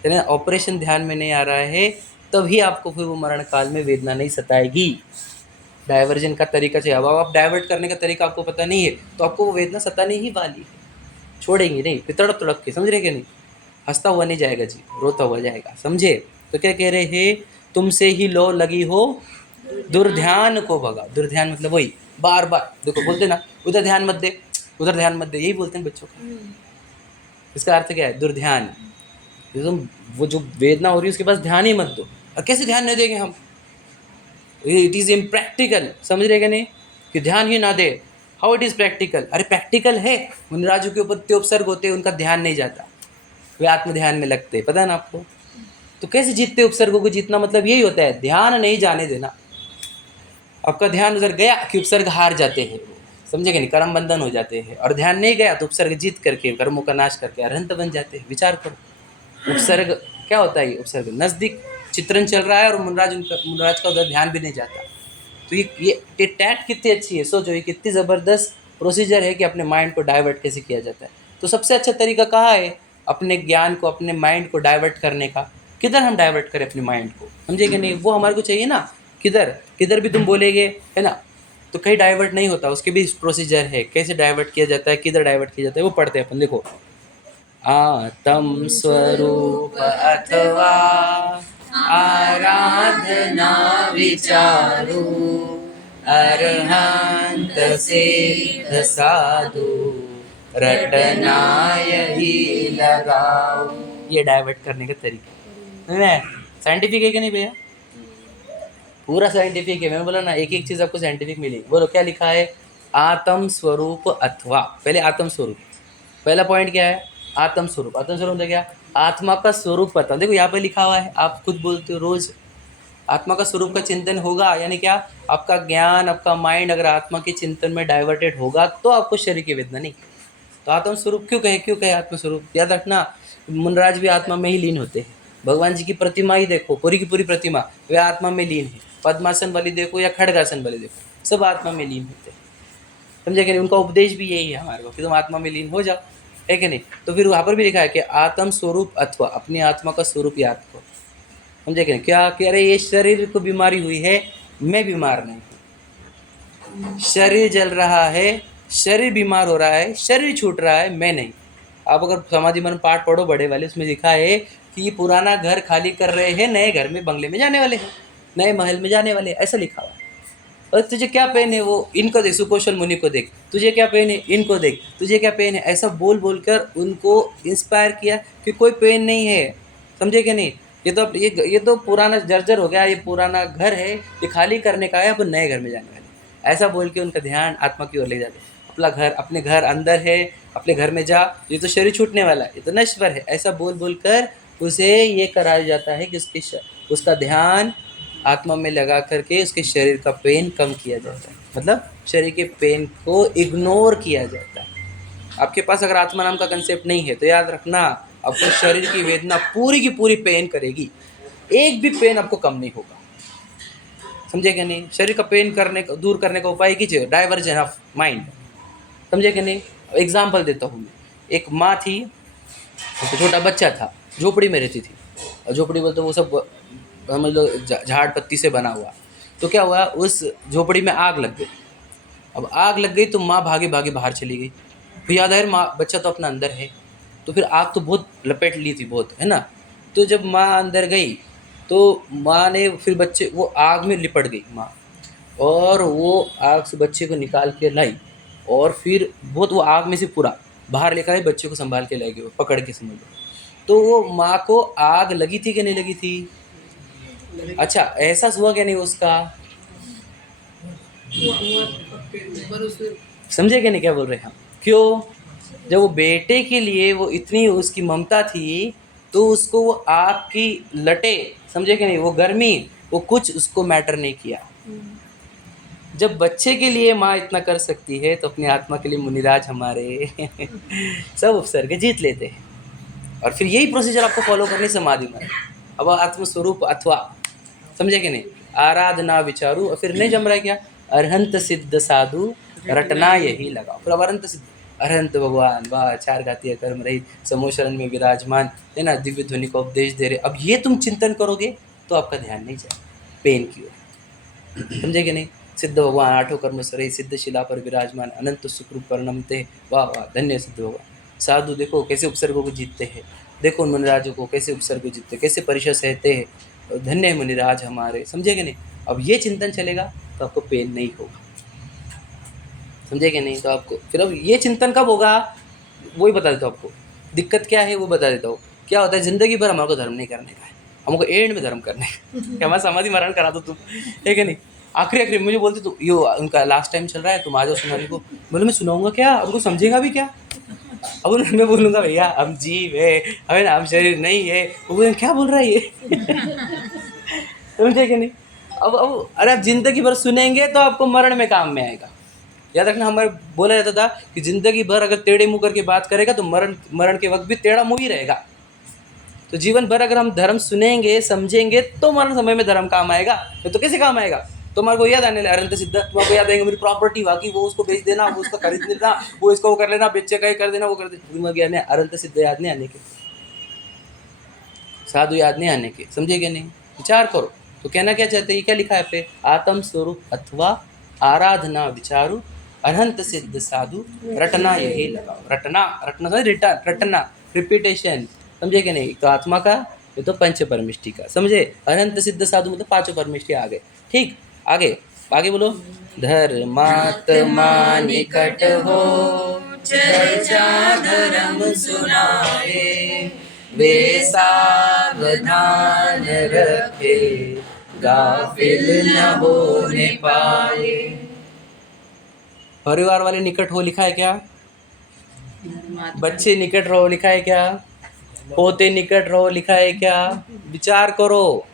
है ना ऑपरेशन ध्यान में नहीं आ रहा है, तभी आपको फिर वो मरण काल में वेदना नहीं सताएगी। डाइवर्जन का तरीका चाहिए। अब आप डाइवर्ट करने का तरीका आपको पता नहीं है तो आपको वो वेदना सताने ही वाली है, छोड़ेंगी नहीं, फिर तड़प तड़प के, समझ रहे कि नहीं? हंसता हुआ नहीं जाएगा जी, रोता हुआ जाएगा, समझे? तो क्या कह रहे हैं, तुमसे ही लो लगी हो दुर्ध्यान को भगा। दुर्ध्यान मतलब वही बार बार देखो बोलते ना, उधर ध्यान मत दे, उधर ध्यान मत दे, यही बोलते हैं बच्चों को। इसका अर्थ क्या है? दुर्ध्यान। तुम वो जो वेदना हो रही है उसके पास ध्यान ही मत दो। और कैसे ध्यान नहीं देंगे हम? इट इज इम्प्रैक्टिकल, समझ रहे कि नहीं? कि ध्यान ही ना दे, हाउ इट इज प्रैक्टिकल? अरे प्रैक्टिकल है। मुनिराजों के ऊपर जो उपसर्ग होते हैं उनका ध्यान नहीं जाता, वे आत्म ध्यान में लगते, पता है ना आपको? तो कैसे जीतते उपसर्गों को? जीतना मतलब यही होता है, ध्यान नहीं जाने देना। आपका ध्यान उधर गया कि उपसर्ग हार जाते हैं, समझे कि नहीं? कर्म बंधन हो जाते हैं। और ध्यान नहीं गया तो उपसर्ग जीत करके कर्मों का नाश करके अरहंत बन जाते हैं। विचार करो, उपसर्ग क्या होता है? ये उपसर्ग नजदीक चित्रण चल रहा है और मुनराज का उधर ध्यान भी नहीं जाता। तो ये टैट कितनी अच्छी है, सोचो, ये कितनी ज़बरदस्त प्रोसीजर है कि अपने माइंड को डाइवर्ट कैसे किया जाता है। तो सबसे अच्छा तरीका कहाँ है अपने ज्ञान को, अपने माइंड को डाइवर्ट करने का? किधर हम डाइवर्ट करें अपने माइंड को, समझे कि नहीं? वो हमारे को चाहिए ना। किधर किधर भी तुम बोलेगे, है ना, तो कहीं डाइवर्ट नहीं होता, उसके भी प्रोसीजर है कैसे डाइवर्ट किया जाता है, किधर डाइवर्ट किया जाता है, वो पढ़ते हैं अपन। देखो, आत्म स्वरूप अथवा आराधना विचारू, अरहंत सिद्ध साधु, रटनाय ही लगाओ। ये डाइवर्ट करने का तरीका है। साइंटिफिक है कि नहीं भैया? पूरा साइंटिफिक है। मैंने बोला ना, एक एक चीज आपको साइंटिफिक मिली। बोलो क्या लिखा है? आत्म स्वरूप अथवा, पहले आत्म स्वरूप, पहला पॉइंट क्या है? आत्म स्वरूप। आत्म स्वरूप मतलब क्या? आत्मा का स्वरूप पता। देखो यहाँ पे लिखा हुआ है, आप खुद बोलते हो रोज आत्मा का स्वरूप का चिंतन होगा, यानी क्या? आपका ज्ञान, आपका माइंड अगर आत्मा के चिंतन में डाइवर्टेड होगा तो आपको शरीर की वेदना नहीं। तो आत्म स्वरूप क्यों कहे? क्यों कहे आत्म स्वरूप? याद रखना, मुनराज भी आत्मा में ही लीन होते हैं। भगवान जी की प्रतिमा ही देखो, पूरी की पूरी प्रतिमा, वे आत्मा में लीन है। पद्मासन वाली देखो या खड़गासन वाली देखो, सब आत्मा में लीन होते हैं, समझे कि नहीं? उनका उपदेश भी यही है हमारे को कि तुम आत्मा में लीन हो जाओ, है कि नहीं? तो फिर वहाँ पर भी लिखा है कि आत्म स्वरूप अथवा, अपनी आत्मा का स्वरूप याद करो, समझे कि नहीं? क्या कि अरे ये शरीर को बीमारी हुई है, मैं बीमार नहीं हूँ। शरीर जल रहा है, शरीर बीमार हो रहा है, शरीर छूट रहा है, मैं नहीं। आप अगर समाधि मन पाठ पढ़ो बड़े वाले, उसमें लिखा है कि ये पुराना घर खाली कर रहे हैं, नए घर में, बंगले में जाने वाले हैं, नए महल में जाने वाले, ऐसा लिखा हुआ है। और तुझे क्या पेन है? वो इनको देख, सुकौशल मुनि को देख, तुझे क्या पेन है? इनको देख, तुझे क्या पेन है? ऐसा बोल बोल कर उनको इंस्पायर किया कि कोई पेन नहीं है, समझे कि नहीं? ये तो पुराना जर्जर हो गया, ये पुराना घर है, ये खाली करने का है, अब नए घर में जाने वाले, ऐसा बोल के उनका ध्यान आत्मा की ओर ले जाते। अपना घर, अपने घर अंदर है, अपने घर में जा, ये तो शरीर छूटने वाला है, ये तो नश्वर है, ऐसा बोल बोल कर उसे ये कराया जाता है कि उसका ध्यान आत्मा में लगा करके उसके शरीर का पेन कम किया जाता है, मतलब शरीर के पेन को इग्नोर किया जाता है। आपके पास अगर आत्मा नाम का कंसेप्ट नहीं है तो याद रखना, आपको शरीर की वेदना पूरी की पूरी पेन करेगी, एक भी पेन आपको कम नहीं होगा, समझे कि नहीं? शरीर का पेन दूर करने का उपाय कीजिए, डाइवर्जन ऑफ माइंड, समझे कि नहीं? एग्जाम्पल देता हूँ मैं। एक माँ थी, तो छोटा बच्चा था, झोपड़ी में रहती थी। और झोपड़ी बोलते वो सब समझ लो झाड़ पत्ती से बना हुआ। तो क्या हुआ, उस झोपड़ी में आग लग गई। अब आग लग गई तो माँ भागे भागे बाहर चली गई। फिर याद आया माँ, बच्चा तो अपना अंदर है, तो फिर आग तो बहुत लपेट ली थी बहुत, है ना? तो जब माँ अंदर गई तो माँ ने फिर बच्चे, वो आग में लिपट गई माँ, और वो आग से बच्चे को निकाल के लाई, और फिर बहुत वो आग में से पूरा बाहर लेकर आई, बच्चे को संभाल के ले गए, पकड़ के, समझ लो। तो वो माँ को आग लगी थी कि नहीं लगी थी? अच्छा, एहसास हुआ क्या नहीं उसका? समझे क्या नहीं क्या बोल रहे हैं हम? क्यों? जब वो बेटे के लिए वो इतनी उसकी ममता थी, तो उसको वो आग की लटे, समझे कि नहीं, वो गर्मी, वो कुछ उसको मैटर नहीं किया। जब बच्चे के लिए माँ इतना कर सकती है तो अपनी आत्मा के लिए मुनिराज हमारे सब उपसर्ग जीत लेते हैं। और फिर यही प्रोसीजर आपको फॉलो करनी समाधि में। अब आत्मस्वरूप अथवा, समझे कि नहीं, आराधना विचारू, और फिर नहीं जम रहा है क्या? अरहंत सिद्ध साधु, रटना यही लगाओ। फिर अब अनंत सिद्ध, अनंत भगवान वाह, चार घातीय कर्म रहित समोशरण में विराजमान, है ना, दिव्य ध्वनि को उपदेश दे रहे। अब ये तुम चिंतन करोगे तो आपका ध्यान नहीं जाए पेन की ओर, समझे कि नहीं। सिद्ध भगवान आठों कर्म सरे, सिद्ध शिला पर विराजमान, अनंत सुखरूप परिणमते, वाह वाह, धन्य सिद्ध भगवान। साधु देखो कैसे उपसर्गों को जीतते हैं, देखो उन मुनिराजों को कैसे उपसर्ग को जीतते, कैसे परिचय सहते हैं, धन्य मुनिराज हमारे, समझे कि नहीं। अब ये चिंतन चलेगा तो आपको पेन नहीं होगा, समझे कि नहीं। तो आपको फिर अब ये चिंतन कब होगा, वही बता देता हूँ आपको। दिक्कत क्या है वो बता देता हूँ। क्या होता है, जिंदगी भर हमारे को धर्म नहीं करने का है, हमको एंड में धर्म करने का कि हमारा समाधि मरण करा दो तुम, है कि नहीं। आखिरी मुझे बोलते तो यो उनका लास्ट टाइम चल रहा है, तुम आ जाओ सुनाने को। बोले मैं सुनाऊंगा क्या, अब को समझेगा भी क्या। अब मैं बोलूँगा भैया हम जीव है, हमें ना, हम शरीर नहीं है। वो बोले क्या बोल रहा है ये समझे कि नहीं। अब अरे आप जिंदगी भर सुनेंगे तो आपको मरण में काम में आएगा। याद रखना, हमारे बोला जाता था कि जिंदगी भर अगर टेढ़े मुंह करके बात करेगा तो मरण के वक्त भी टेढ़ा मुंह ही रहेगा। तो जीवन भर अगर हम धर्म सुनेंगे समझेंगे तो मरण समय में धर्म काम आएगा, तो कैसे काम आएगा। तुम्हारे को याद आने लगा अनंत सिद्ध, तुम्हारे को याद आएंगे मेरी प्रॉपर्टी बाकी, वो उसको बेच देना, वो उसको खरीद लेना, वो इसको वो कर लेना, बेचे का कर देना, वो कर देना। तुम्हारे याद नहीं, अनंत सिद्ध याद नहीं आने के, साधु याद नहीं आने के, समझे कि नहीं। विचार करो तो कहना क्या चाहते हैं, क्या लिखा है पे, आत्म स्वरूप अथवा आराधना विचारू, अनंत सिद्ध साधु रटना यही लगाओ। रटना, रटना रिटर्न, रटना रिपीटेशन, समझे कि नहीं। तो आत्मा का ये तो पंच परमिष्टि का, समझे। अनंत सिद्ध साधु मतलब पांचों परमिष्टि आ गए। ठीक, आगे आगे बोलो। धर्मात्मा निकट हो, चर्चा धर्म सुनाए, वे सावधान रखे, गाफिल न होने पाए। परिवार वाले निकट हो लिखा है क्या, बच्चे निकट रहो लिखा है क्या, पोते निकट रहो लिखा है क्या। विचार करो,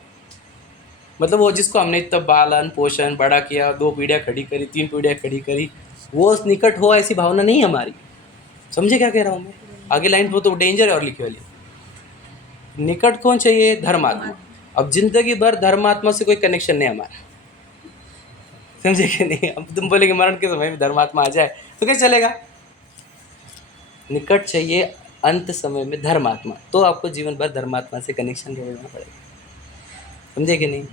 मतलब वो जिसको हमने इतना पालन पोषण बड़ा किया, 2 पीढ़ियाँ खड़ी करी, 3 पीढ़ियाँ खड़ी करी, वो निकट हो ऐसी भावना नहीं हमारी, समझे क्या कह रहा हूँ मैं। आगे लाइन पर तो डेंजर है और लिखी वाली। निकट कौन चाहिए, धर्मात्मा। अब जिंदगी भर धर्मात्मा से कोई कनेक्शन नहीं हमारा, समझे कि नहीं। अब तुम बोलेगे मरण के समय में धर्मात्मा आ जाए तो कैसे चलेगा। निकट चाहिए अंत समय में धर्मात्मा, तो आपको जीवन भर धर्मात्मा से कनेक्शन रहना पड़ेगा, समझे कि नहीं।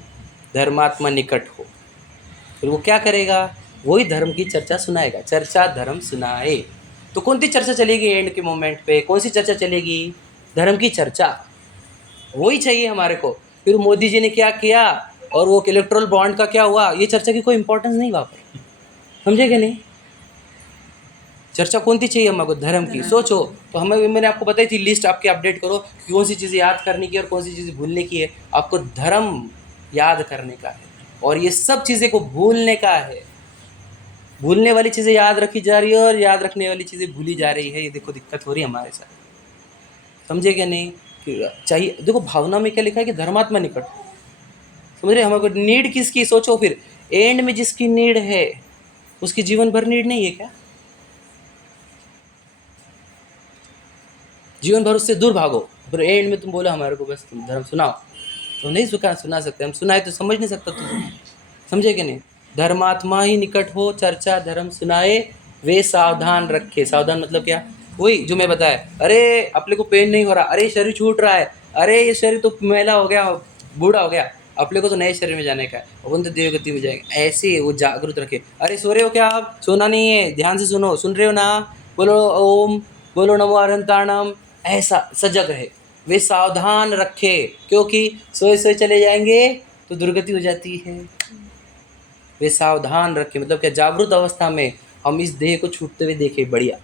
धर्मात्मा निकट हो, फिर वो क्या करेगा, वही धर्म की चर्चा सुनाएगा। चर्चा धर्म सुनाए, तो कौन सी चर्चा चलेगी एंड के मोमेंट पे, कौन सी चर्चा चलेगी, धर्म की चर्चा, वही चाहिए हमारे को। फिर मोदी जी ने क्या किया और वो इलेक्ट्रल बॉन्ड का क्या हुआ, ये चर्चा की कोई इंपॉर्टेंस नहीं वहाँ पर, समझे कि नहीं। चर्चा कौन सी चाहिए हमको, धर्म की। सोचो तो हमें, मैंने आपको बताई थी लिस्ट, आपके अपडेट करो कि कौन सी चीज़ें याद करने की और कौन सी चीज़ें भूलने की है। आपको धर्म याद करने का है और ये सब चीज़ें को भूलने का है। भूलने वाली चीज़ें याद रखी जा रही है और याद रखने वाली चीज़ें भूली जा रही है। ये देखो दिक्कत हो रही है हमारे साथ, समझे क्या नहीं। चाहिए देखो भावना में क्या लिखा है कि धर्मात्मा निकट, समझ रहे। हमारे को नीड किसकी, सोचो फिर एंड में जिसकी नीड है उसकी जीवन भर नीड नहीं है क्या, जीवन भर उससे दूर भागो, फिर एंड में तुम बोलो हमारे को बस तुम धर्म सुनाओ, तो नहीं सुना सकते हम। सुनाए तो समझ नहीं सकता तुम, समझे कि नहीं। धर्मात्मा ही निकट हो, चर्चा धर्म सुनाए, वे सावधान रखे। सावधान मतलब क्या, वही जो मैं बताया। अरे अपने को पेन नहीं हो रहा, अरे शरीर छूट रहा है, अरे ये शरीर तो मैला हो गया, बूढ़ा हो गया, अपने को तो नए शरीर में जाने का है, अपन तो देव गति में जाएंगे। ऐसे वो जागरूक रखे। अरे सो रहे हो क्या आप, सोना नहीं है, ध्यान से सुनो, सुन रहे हो ना, बोलो ओम, बोलो नमो अनंताणम, ऐसा सजग रहे। वे सावधान रखे, क्योंकि सोए सोए चले जाएंगे तो दुर्गति हो जाती है। वे सावधान रखे मतलब क्या, जागृत अवस्था में हम इस देह को छूटते हुए देखें, बढ़िया,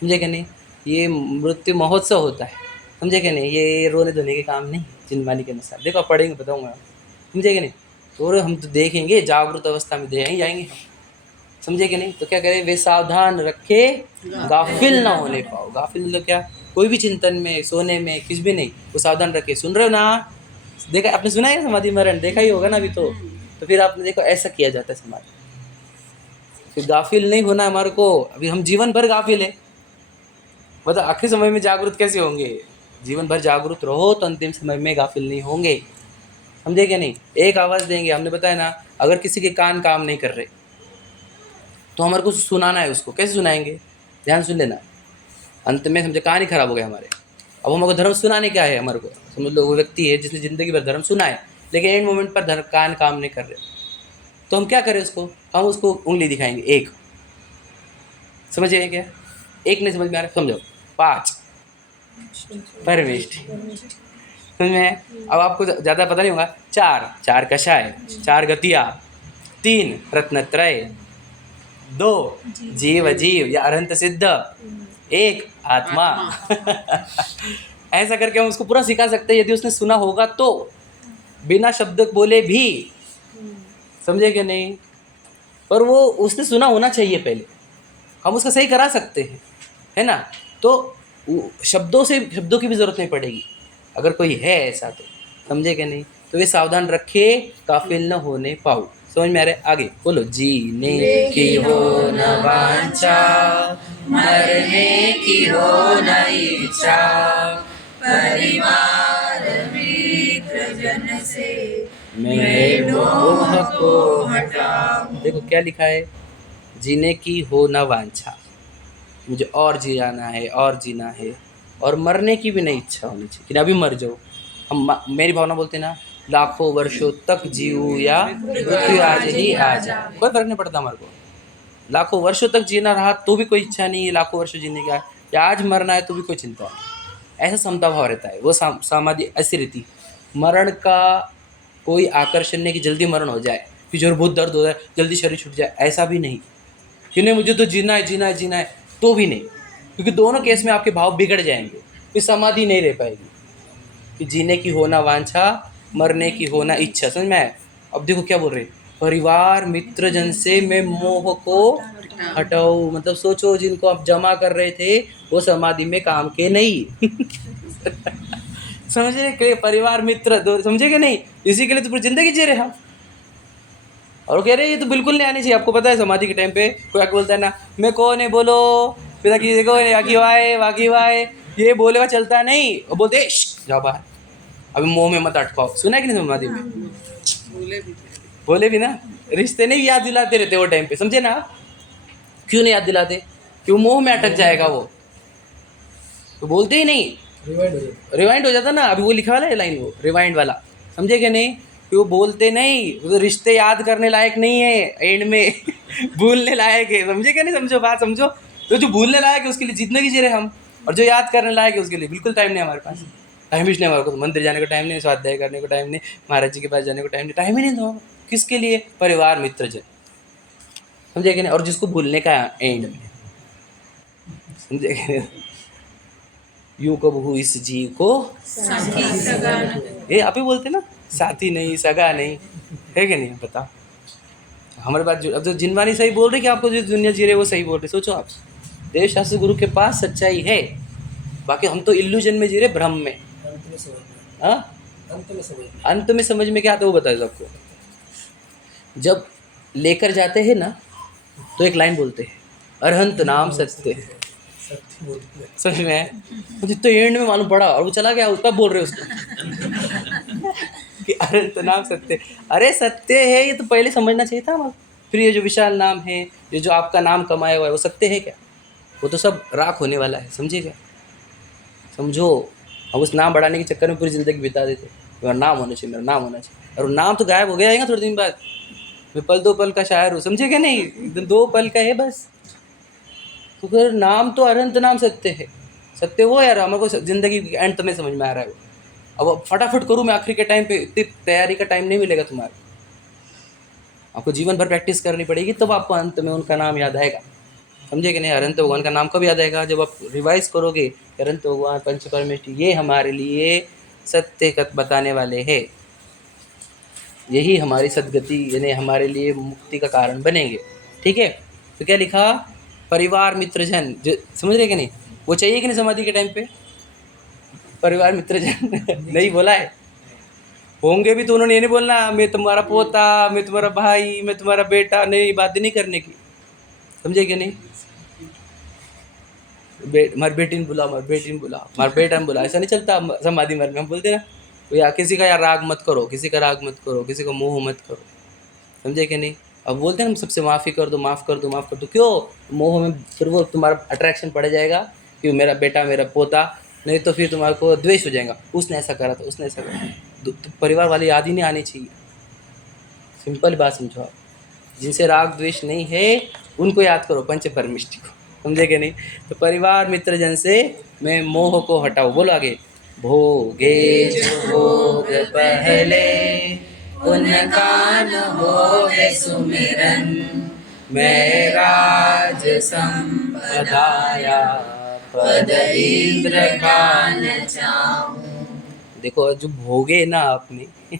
समझे कि नहीं। ये मृत्यु महोत्सव होता है, समझे कि नहीं। ये रोने धोने के काम नहीं, जिनवानी के अनुसार देखो आप पढ़ेंगे बताऊँगा, समझे कि नहीं। तो हम तो देखेंगे जागृत अवस्था में दे जाएंगे हम, समझे कि नहीं। तो क्या करें, वे सावधान रखे, गाफिल ना होने पाओ। गाफिल मतलब क्या, कोई भी चिंतन में, सोने में, किस भी नहीं, वो सावधान रखे। सुन रहे हो ना, देखा आपने, सुना है समाधि मरण, देखा ही होगा ना अभी तो फिर आपने देखो ऐसा किया जाता है समाधि। फिर गाफिल नहीं होना हमारे को, अभी हम जीवन भर गाफिल है, मतलब आखिरी समय में जागरूक कैसे होंगे। जीवन भर जागरूक रहो तो अंतिम समय में गाफिल नहीं होंगे, समझे क्या नहीं। एक आवाज़ देंगे, हमने बताया ना, अगर किसी के कान काम नहीं कर रहे, तो हमारे को सुनाना है उसको, कैसे सुनाएंगे? ध्यान सुन लेना, अंत में समझे कहानी खराब हो गया हमारे। अब हमारे को धर्म सुनाने क्या है? हमारे को समझ लो वो व्यक्ति है जिसने ज़िंदगी भर धर्म सुना है, लेकिन एंड मोमेंट पर धर्म कान काम नहीं कर रहे, तो हम क्या करें उसको? हम उसको उंगली दिखाएंगे, एक, समझ रहे हैं क्या? एक नहीं समझ में आ रहा, समझो, 5 परमेष्टि, समझ में है? अब आपको ज़्यादा पता नहीं होगा। 4 कषाय, 4 गतिया, 3 रत्नत्रय, 2 जीव या अरहंत सिद्ध, 1 आत्मा। ऐसा करके हम उसको पूरा सिखा सकते हैं, यदि उसने सुना होगा तो, बिना शब्द बोले भी, समझे कि नहीं? पर वो उसने सुना होना चाहिए पहले, हम उसका सही करा सकते हैं, है ना? तो शब्दों की भी ज़रूरत नहीं पड़ेगी अगर कोई है ऐसा, तो समझे कि नहीं? तो वे सावधान रखे काफिल न होने पाओ। समझ में आ रहा है? आगे बोलो। जीने की हो न वांछा, मरने की हो न इच्छा, परिवार मित्र जन से मैं मोह को हटाऊं। देखो क्या लिखा है, जीने की हो न वांछा, मुझे और जियाना है और जीना है, और मरने की भी नहीं इच्छा होनी चाहिए कि अभी मर जाओ। मेरी भावना बोलते ना, लाखों वर्षों तक जीऊं या मृत्यु आज ही आ जाए, कोई फर्क नहीं पड़ता हमारे को। लाखों वर्षों तक जीना रहा तो भी कोई इच्छा नहीं है लाखों वर्षों जीने का, या आज मरना है तो भी कोई चिंता नहीं। ऐसा समता भाव रहता है, वो समाधि ऐसी रहती। मरण का कोई आकर्षण नहीं कि जल्दी मरण हो जाए, फिर जो बहुत दर्द हो जाए, जल्दी शरीर छूट जाए, ऐसा भी नहीं कि नहीं मुझे तो जीना है जीना है जीना है, तो भी नहीं। क्योंकि दोनों केस में आपके भाव बिगड़ जाएंगे, फिर समाधि नहीं रह पाएगी। कि जीने की होना वांछा, मरने की होना इच्छा। समझ में आया? अब देखो क्या बोल रहे, परिवार मित्र जन से मैं मोह को हटाओ। मतलब सोचो, जिनको आप जमा कर रहे थे वो समाधि में काम के नहीं। समझे कि परिवार मित्र दो, समझे कि नहीं? इसी के लिए तो पूरी जिंदगी जी रहे हम। और वो कह रहे ये तो बिल्कुल नहीं आनी चाहिए। आपको पता है समाधि के टाइम पे कोई आके बोलता है ना, मैं कौन है बोलो, पिता की देखो वाकी वाए, ये बोले हुआ चलता नहीं, और बोलते जाओ बाहर, अभी मुंह में मत अटकाओ। सुना है कि नहीं समाधि में? बोले भी ना, रिश्ते नहीं याद दिलाते रहते वो टाइम पे, समझे ना? क्यों नहीं याद दिलाते? क्यों? मुंह में अटक जाएगा वो, तो बोलते ही नहीं, रिवाइंड हो जाता ना। अभी वो लिखा वाला है लाइन, वो रिवाइंड वाला, समझे कि नहीं? कि वो बोलते नहीं, वो तो रिश्ते याद करने लायक नहीं है एंड में। भूलने लायक है, समझे क्या नहीं? समझो बात, समझो। तो जो भूलने लायक है उसके लिए जिंदगी जी रहे हम, और जो याद करने लायक है उसके लिए बिल्कुल टाइम नहीं हमारे पास। टाइम ही नहीं हमारे को, तो मंदिर जाने का टाइम नहीं, स्वाध्याय करने को टाइम नहीं, महाराज जी के पास जाने को टाइम नहीं, टाइम ही नहीं। तो किसके लिए? परिवार मित्र जन, समझे कि नहीं? और जिसको भूलने का एंड में, समझे कि नहीं? यूं कबहू इस जीव को ये आप ही बोलते ना, साथी नहीं सगा नहीं, है कि नहीं? बताओ हमारे बात जो, अब तो जिनवानी सही बोल रही कि आपको जो दुनिया जी रहे वो सही बोल रहे। सोचो आप, देव शास्त्र गुरु के पास सच्चाई है, बाकी हम तो इल्यूजन में जी रहे, भ्रम में। हाँ, अंत में समझ में क्या आता है वो बताए आपको। जब लेकर जाते हैं ना तो एक लाइन बोलते हैं, अरहंत नाम सत्य। समझ में? मुझे तो एंड में मालूम पड़ा और वो चला गया, तब बोल रहे उसको कि अरहंत नाम सत्य। अरे सत्य है ये तो पहले समझना चाहिए था हमारे। फिर ये जो विशाल नाम है, ये जो आपका नाम कमाया हुआ है, वो सत्य है क्या? वो तो सब राख होने वाला है, समझे क्या? समझो, हम उस नाम बढ़ाने के चक्कर में पूरी ज़िंदगी बिता देते, मेरा नाम होना चाहिए, मेरा नाम होना चाहिए, और नाम तो गायब हो गया है थोड़े दिन बाद। मैं पल दो पल का शायर हूँ, समझे क्या नहीं? 2 पल का है बस। तो फिर नाम तो अनंत नाम सत्य है, सत्य वो यार हमारे को ज़िंदगी के एंड में समझ में आ रहा है वो। अब फटाफट करूँ मैं आखिरी के टाइम पे, इतनी तैयारी का टाइम नहीं मिलेगा तुम्हारे, आपको जीवन भर प्रैक्टिस करनी पड़ेगी, तब आपको अंत में उनका नाम याद आएगा। समझे कि नहीं? अनंत भगवान का नाम कब याद आएगा? जब आप रिवाइज करोगे, अनंत भगवान पंच परमेष्टि ये हमारे लिए सत्य कथ बताने वाले हैं, यही हमारी सदगति यानी हमारे लिए मुक्ति का कारण बनेंगे। ठीक है? तो क्या लिखा? परिवार मित्रजन, जो समझ रहे कि नहीं? वो चाहिए कि नहीं समाधि के टाइम पे? परिवार मित्रजन नहीं बोला है, होंगे भी तो उन्होंने ये नहीं बोलना मैं तुम्हारा पोता, मैं तुम्हारा भाई, मैं तुम्हारा बेटा, नहीं, बात नहीं करने की। समझे कि नहीं? हमारी बेटी ने बुला, हमारी बेटी ने बुला, हमारे बेटा ने बुला, ऐसा नहीं चलता समाधि मर में। हम बोलते ना, तो यार किसी का यार राग मत करो, किसी का राग मत करो, किसी को मोह मत करो। समझे कि नहीं? अब बोलते हैं हम सबसे माफ़ी कर दो, माफ़ कर दो, माफ़ कर दो, क्यों? मोह में फिर वो तुम्हारा अट्रैक्शन पड़ जाएगा कि मेरा बेटा, मेरा पोता, नहीं तो फिर तुम्हारे को द्वेष हो जाएगा, उसने ऐसा करा था, उसने ऐसा करा। तो परिवार वाली याद ही नहीं आनी चाहिए। सिंपल बात समझो आप, जिनसे राग द्वेष नहीं है उनको याद करो, पंच परमिष्टि को, समझे कि नहीं? तो परिवार मित्र जन से मैं मोह को हटाओ। बोलो आगे, भोगे जो भोग पहले उनका न होवे सुमिरन, मैं राज संपदाया पद इंद्र का न चाहूं। देखो जो भोगे ना आपने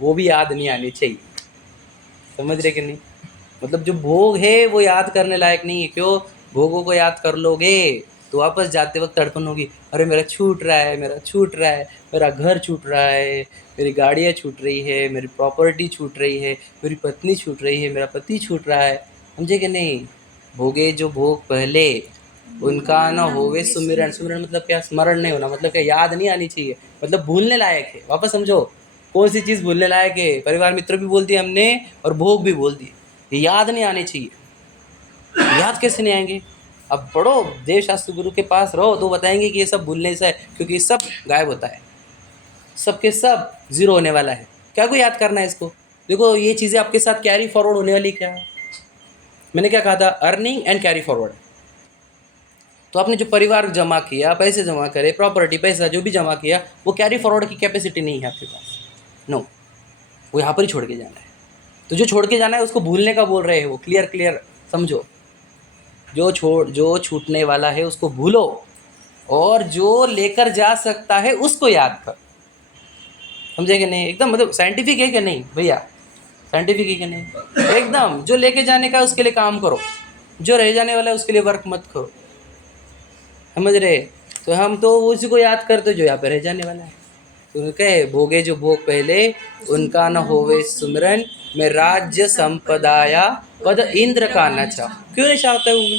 वो भी याद नहीं आनी चाहिए, समझ रहे कि नहीं? मतलब जो भोग है वो याद करने लायक नहीं है। क्यों? भोगों को याद कर लोगे तो वापस जाते वक्त तड़पन होगी, अरे मेरा छूट रहा है, मेरा छूट रहा है, मेरा घर छूट रहा है, मेरी गाड़ियाँ छूट रही है, मेरी प्रॉपर्टी छूट रही है, मेरी पत्नी छूट रही है, मेरा पति छूट रहा है, समझे कि नहीं? भोगे जो भोग पहले उनका न होवे सुमिरन। सुमिरन मतलब क्या? स्मरण नहीं होना, मतलब क्या? याद नहीं आनी चाहिए, मतलब भूलने लायक है। वापस समझो, कौन सी चीज़ भूलने लायक है? परिवार मित्र भी बोल दिए हमने और भोग भी बोल दिए, ये याद नहीं आने चाहिए। याद कैसे नहीं आएंगे? अब पढ़ो, देव शास्त्र गुरु के पास रहो तो बताएंगे कि ये सब भूलने से है, क्योंकि ये सब गायब होता है, सबके सब जीरो होने वाला है। क्या कोई याद करना है इसको? देखो ये चीज़ें आपके साथ कैरी फॉरवर्ड होने वाली। क्या मैंने क्या कहा था? Earning and carry forward. तो आपने जो परिवार जमा किया, पैसे जमा करे, प्रॉपर्टी, पैसा जो भी जमा किया, वो कैरी फॉरवर्ड की कैपेसिटी नहीं है आपके पास। नो, वो यहाँ पर ही छोड़ के जाना है। तो जो छोड़ के जाना है उसको भूलने का बोल रहे हैं वो। क्लियर क्लियर समझो, जो छूटने वाला है उसको भूलो, और जो लेकर जा सकता है उसको याद कर। समझे कि नहीं? एकदम मतलब साइंटिफिक है कि नहीं भैया? साइंटिफिक है कि नहीं? एकदम। जो लेके जाने का है उसके लिए काम करो, जो रह जाने वाला है उसके लिए वर्क मत करो, समझ रहे? तो हम तो उसी को याद करते जो यहाँ पे रह जाने वाला है। तो कहे भोगे जो भोग पहले उनका न होवे सुमिरन, मैं राज्य संपदाया पद इंद्र का न चाह। क्यों नहीं चाहता हूँ मैं?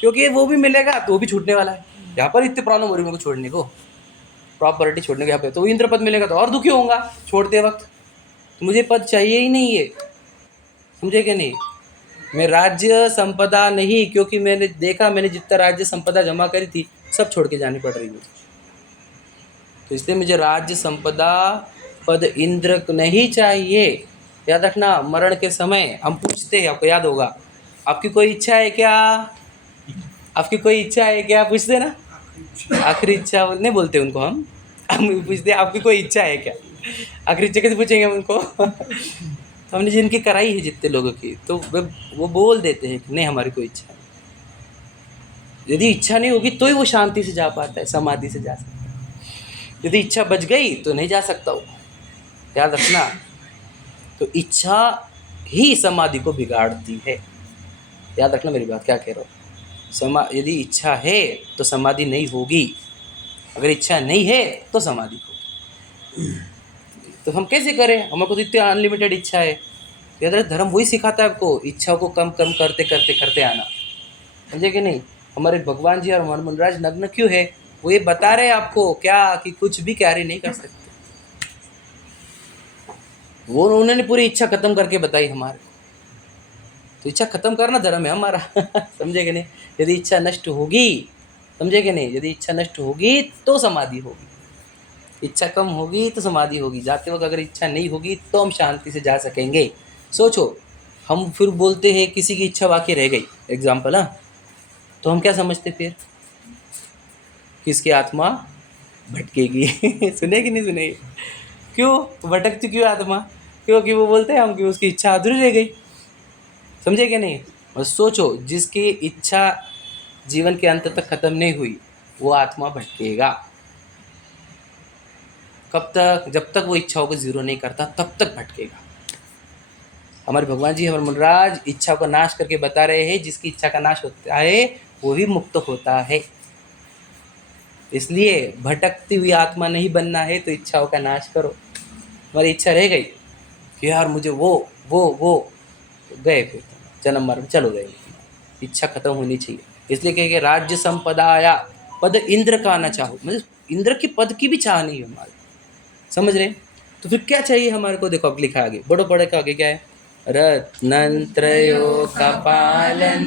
क्योंकि वो भी मिलेगा तो वो भी छूटने वाला है। यहाँ पर इतनी प्रॉब्लम हो रही है मेरे को छोड़ने को, प्रॉपर्टी छोड़ने को। यहाँ पे तो इंद्र पद मिलेगा तो और दुखी होऊंगा छोड़ते वक्त। तो मुझे पद चाहिए ही नहीं है, समझे कि नहीं? मैं राज्य संपदा नहीं, क्योंकि मैंने देखा, मैंने जितना राज्य संपदा जमा करी थी सब छोड़ के जानी पड़ रही है। तो इसलिए मुझे राज्य संपदा पद इंद्र नहीं चाहिए। याद रखना, मरण के समय हम पूछते हैं, आपको याद होगा, आपकी कोई इच्छा है क्या? आपकी कोई इच्छा है क्या? पूछते ना, आखिरी इच्छा नहीं बोलते उनको हम पूछते आपकी कोई इच्छा है क्या? आखिरी इच्छा कैसे पूछेंगे हम उनको? हमने जिनकी कराई है जितने लोगों की, तो वो बोल देते हैं कि नहीं हमारी कोई इच्छा नहीं। यदि इच्छा नहीं होगी तो ही वो शांति से जा पाता है, समाधि से जा सकता है। यदि इच्छा बच गई तो नहीं जा सकता वो, याद रखना। तो इच्छा ही समाधि को बिगाड़ती है, याद रखना मेरी बात क्या कह रहा हूँ। यदि इच्छा है तो समाधि नहीं होगी, अगर इच्छा नहीं है तो समाधि होगी। तो हम कैसे करें? हमारे को तो इतनी अनलिमिटेड इच्छा है। याद रख, धर्म वही सिखाता है आपको, इच्छाओं को कम कम करते करते करते आना, समझे कि नहीं? हमारे भगवान जी और हमारे मुनराज नग्न क्यों है? वो ये बता रहे हैं आपको क्या, कि कुछ भी कैरी नहीं कर सकते। वो उन्होंने पूरी इच्छा खत्म करके बताई हमारे। तो इच्छा खत्म करना धर्म है हमारा समझे कि नहीं? यदि इच्छा नष्ट होगी, समझे कि नहीं? यदि इच्छा नष्ट होगी तो समाधि होगी, इच्छा कम होगी तो समाधि होगी। जाते वक्त अगर इच्छा नहीं होगी तो हम शांति से जा सकेंगे। सोचो, हम फिर बोलते हैं किसी की इच्छा बाकी रह गई, एग्जाम्पल, हाँ, तो हम क्या समझते फिर? किसकी आत्मा भटकेगी सुने कि नहीं सुने? क्यों भटकती, क्यों आत्मा? क्योंकि वो बोलते हैं हम कि उसकी इच्छा अधूरी रह गई, समझे कि नहीं? और सोचो, जिसकी इच्छा जीवन के अंत तक खत्म नहीं हुई वो आत्मा भटकेगा। कब तक? जब तक वो इच्छाओं को जीरो नहीं करता तब तक भटकेगा। हमारे भगवान जी, हमारे मुनराज इच्छा को नाश करके बता रहे हैं, जिसकी इच्छा का नाश होता है वो ही मुक्त होता है। इसलिए भटकती हुई आत्मा नहीं बनना है तो इच्छाओं का नाश करो। हमारी इच्छा रह गई कि यार मुझे वो तो गए, फिर जन्म मरण चलो गए, इच्छा खत्म होनी चाहिए। इसलिए कहेंगे राज्य संपदा आया पद इंद्र का ना चाहो, मतलब इंद्र की पद की भी चाह नहीं है हमारे, समझ रहे? तो फिर क्या चाहिए हमारे को? देखो अब लिखा आगे, बड़ो पढ़े का आगे क्या है? रत्नत्रयों का पालन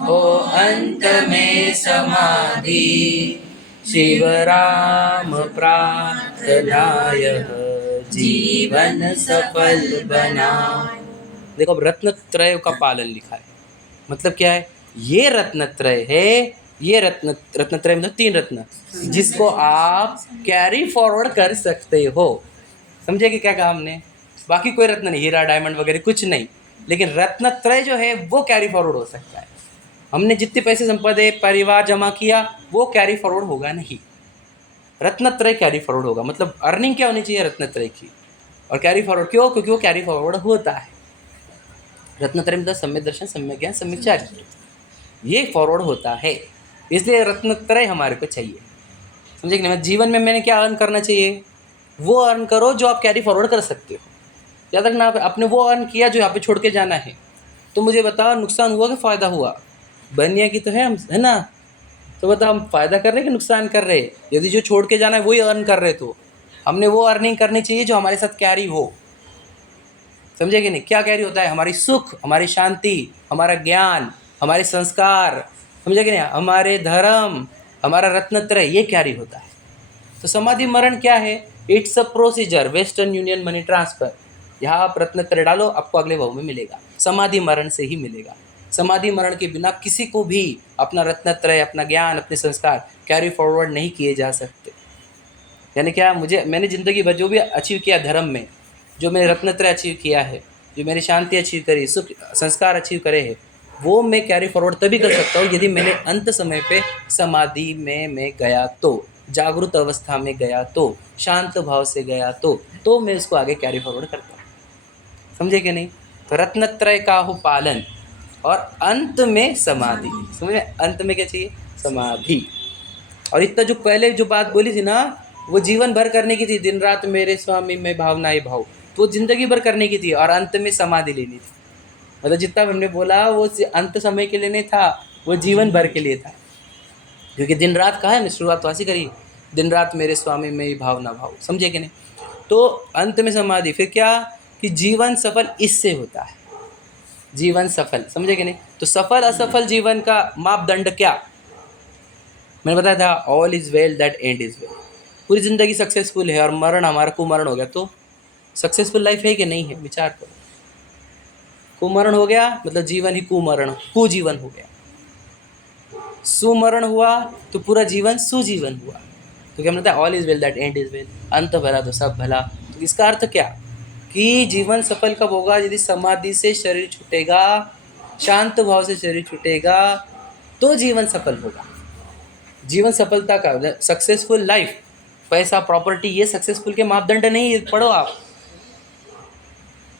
हो अंत में समाधि, शिव राम प्रार्थना यह जीवन सफल बना। देखो अब रत्नत्रय का पालन लिखा है, मतलब क्या है, ये रत्नत्रय है, ये रत्नत्रय मतलब 3 रत्न जिसको आप कैरी फॉरवर्ड कर सकते हो। समझे कि क्या कहा हमने? बाकी कोई रत्न नहीं, हीरा डायमंड वगैरह कुछ नहीं, लेकिन रत्नत्रय जो है वो कैरी फॉरवर्ड हो सकता है। हमने जितने पैसे संपदे परिवार जमा किया वो कैरी फॉरवर्ड होगा नहीं, रत्नत्रय कैरी फॉरवर्ड होगा। मतलब अर्निंग क्या होनी चाहिए रत्नत्रय की, और कैरी फॉरवर्ड क्यों? क्योंकि वो कैरी फॉरवर्ड होता है। रत्नत्रय मतलब सम्यक दर्शन, सम्यक ज्ञान, सम्यक चारित्र, ये फॉरवर्ड होता है, इसलिए रत्नत्रय हमारे को चाहिए। समझे कि नहीं? जीवन में मैंने क्या अर्न करना चाहिए? वो अर्न करो जो आप कैरी फॉरवर्ड कर सकते हो। याद रखना, आपने वो अर्न किया जो यहाँ पे छोड़ के जाना है, तो मुझे बताओ नुकसान हुआ कि फ़ायदा हुआ? बनिया की तो है हम, है ना? तो बताओ हम फ़ायदा कर रहे हैं कि नुकसान कर रहे हैं? यदि जो छोड़ के जाना है वही अर्न कर रहे, तो हमने वो अर्निंग करनी चाहिए जो हमारे साथ कैरी हो। समझे कि नहीं? क्या कैरी होता है? हमारी सुख, हमारी शांति, हमारा ज्ञान, हमारे संस्कार, समझे कि नहीं, हमारे धर्म, हमारा रत्नत्रय, ये कैरी होता है। तो समाधि मरण क्या है? It's a procedure, western union money transfer. यहाँ आप रत्नत्रय डालो, आपको अगले भाव में मिलेगा, समाधि मरण से ही मिलेगा। समाधि मरण के बिना किसी को भी अपना रत्नत्रय, अपना ज्ञान, अपने संस्कार कैरी फॉरवर्ड नहीं किए जा सकते। यानी क्या, मैंने ज़िंदगी भर जो भी अचीव किया धर्म में, जो मैंने रत्नत्रय अचीव किया है, जो मैंने शांति अचीव करी, सुख संस्कार अचीव करे हैं, वो मैं कैरी फॉरवर्ड तभी कर सकता हूँ यदि मैंने अंत समय पे समाधि में मैं गया तो, जागृत अवस्था में गया तो, शांत भाव से गया तो मैं उसको आगे कैरी फॉरवर्ड करता हूँ। समझे कि नहीं? तो रत्नत्रय का हो पालन और अंत में समाधि। समझे? अंत में क्या चाहिए? समाधि। और इतना जो पहले जो बात बोली थी ना, वो जीवन भर करने की थी, दिन रात मेरे स्वामी में भावनाएं भाव, तो जिंदगी भर करने की थी, और अंत में समाधि लेनी थी। मतलब जितना हमने बोला वो अंत समय के लिए नहीं था, वो जीवन भर के लिए था। क्योंकि दिन रात कहा है, हमने शुरुआत वासी करी, दिन रात मेरे स्वामी में ही भावना भाव। समझे कि नहीं? तो अंत में समाधि, फिर क्या कि जीवन सफल इससे होता है, जीवन सफल। समझे कि नहीं? तो सफल असफल जीवन का मापदंड क्या? मैंने बताया था, all is well that and is well. पूरी ज़िंदगी सक्सेसफुल है और मरण हमारा कुमरण हो गया, तो सक्सेसफुल लाइफ है कि नहीं है? विचार करो। कुमरण हो गया मतलब जीवन ही कुमरण, कुजीवन हो गया। सुमरण हुआ तो पूरा जीवन सुजीवन हुआ। तो क्या मतलब all is well that and is well, अंत भला तो सब भला। तो इसका अर्थ क्या कि जीवन सफल कब होगा? यदि समाधि से शरीर छूटेगा, शांत भाव से शरीर छूटेगा, तो जीवन सफल होगा। जीवन सफलता का सक्सेसफुल लाइफ, पैसा प्रॉपर्टी ये सक्सेसफुल के मापदंड नहीं है, पढ़ो आप।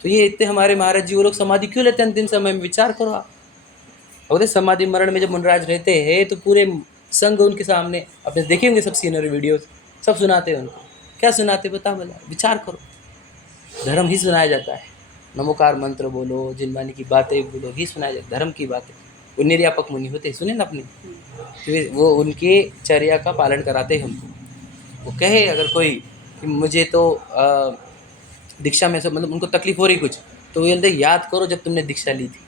तो ये इतने हमारे महाराज जी वो लोग समाधि क्यों लेते हैं अंतिम समय में? विचार करो आप। और समाधि मरण में जब मुनराज रहते हैं तो पूरे संघ उनके सामने, अपने देखे होंगे सब सीनरी वीडियोस, सब सुनाते हैं उनको। क्या सुनाते बता भला? विचार करो। धर्म ही सुनाया जाता है, नमोकार मंत्र बोलो, जिनवानी की बातें बोलो, ही सुनाया जाता है धर्म की बातें। वो निर्यापक मुनि होते हैं, सुने ना अपने, तो वो उनके चर्या का पालन कराते हैं हमको। वो कहे अगर कोई कि मुझे तो दीक्षा में सब मतलब उनको तकलीफ हो रही कुछ, तो वो बोलते याद करो जब तुमने दीक्षा ली थी,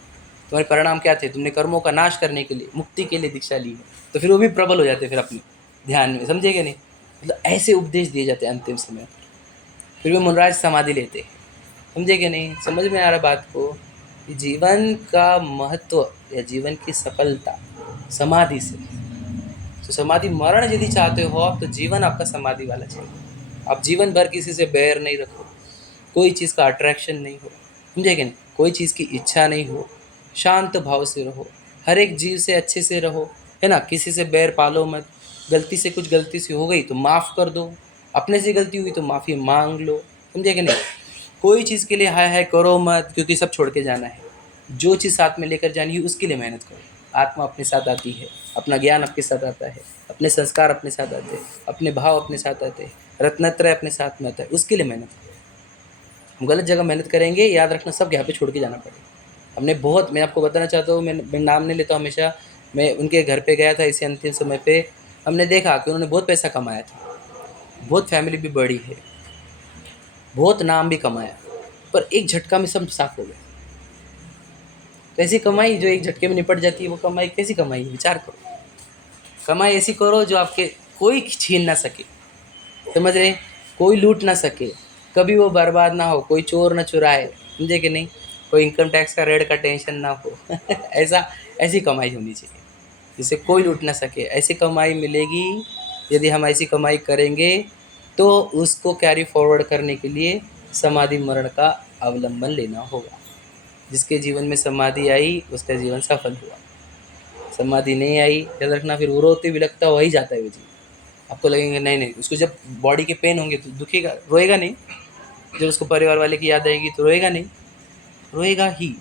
तुम्हारे परिणाम क्या थे, तुमने कर्मों का नाश करने के लिए, मुक्ति के लिए दीक्षा ली है। तो फिर वो भी प्रबल हो जाते फिर अपने ध्यान में। समझेगे नहीं? मतलब ऐसे उपदेश दिए जाते हैं अंतिम समय। फिर भी मुनराज समाधि लेते हैं। समझेगे नहीं? समझ में आ रहा बात को? जीवन का महत्व या जीवन की सफलता समाधि से। तो समाधि मरण यदि चाहते हो आप, तो जीवन आपका समाधि वाला चाहिए। आप जीवन भर किसी से बैर नहीं रखो, कोई चीज़ का अट्रैक्शन नहीं हो, समझेगे नहीं, कोई चीज़ की इच्छा नहीं हो, शांत भाव से रहो, हर एक जीव से अच्छे से रहो, है ना? किसी से बैर पालो मत। गलती से कुछ गलती से हो गई तो माफ़ कर दो, अपने से गलती हुई तो माफ़ी मांग लो। समझेगे नहीं? कोई चीज़ के लिए हाय हाय करो मत, क्योंकि सब छोड़ के जाना है। जो चीज़ साथ में लेकर जानी है उसके लिए मेहनत करो। आत्मा अपने साथ आती है, अपना ज्ञान अपने साथ आता है, अपने संस्कार अपने साथ आते हैं, अपने भाव अपने साथ आते हैं, रत्नत्रय अपने साथ में आता है, उसके लिए मेहनत करो। हम गलत जगह मेहनत करेंगे, याद रखना सब यहाँ पे छोड़ के जाना पड़ेगा। हमने बहुत, मैं आपको बताना चाहता हूँ, मैं नाम नहीं लेता हमेशा, मैं उनके घर पे गया था इसी अंतिम समय पे। हमने देखा कि उन्होंने बहुत पैसा कमाया था, बहुत फैमिली भी बड़ी है, बहुत नाम भी कमाया, पर एक झटका में सब साफ हो गए। तो ऐसी कमाई जो एक झटके में निपट जाती है, वो कमाई कैसी कमाई है? विचार करो। कमाई ऐसी करो जो आपके कोई छीन ना सके, समझ रहे? कोई लूट ना सके, कभी वो बर्बाद ना हो, कोई चोर ना चुराए, समझे कि नहीं? कोई इनकम टैक्स का रेड का टेंशन ना हो। ऐसा ऐसी कमाई होनी चाहिए जिसे कोई लूट ना सके। ऐसी कमाई मिलेगी, यदि हम ऐसी कमाई करेंगे तो उसको कैरी फॉरवर्ड करने के लिए समाधि मरण का अवलंबन लेना होगा। जिसके जीवन में समाधि आई उसका जीवन सफल हुआ, समाधि नहीं आई, याद रखना, फिर वो रोते बिलखता वही जाता है वो जीवन। आपको लगेंगे नहीं नहीं, उसको जब बॉडी के पेन होंगे तो दुखेगा, रोएगा नहीं। जब उसको परिवार वाले की याद आएगी तो रोएगा नहीं, रोएगा ही।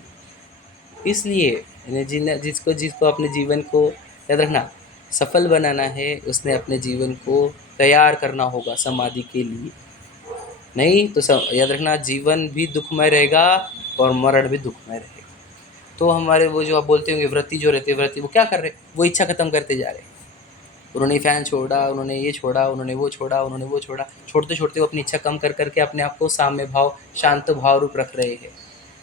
इसलिए जिसको जिसको अपने जीवन को, याद रखना, सफल बनाना है, उसने अपने जीवन को तैयार करना होगा समाधि के लिए। नहीं तो याद रखना, जीवन भी दुखमय रहेगा और मरण भी दुखमय रहेगा। तो हमारे वो जो आप बोलते होंगे व्रती जो रहते हैं, व्रती वो क्या कर रहे हैं? वो इच्छा खत्म करते जा रहे हैं। उन्होंने फ़ैन छोड़ा, उन्होंने ये छोड़ा, उन्होंने वो छोड़ा, उन्होंने वो छोड़ा, छोड़ते छोड़ते वो अपनी इच्छा कम कर करके अपने आप को साम्य भाव, शांत भाव रूप रख रहे हैं।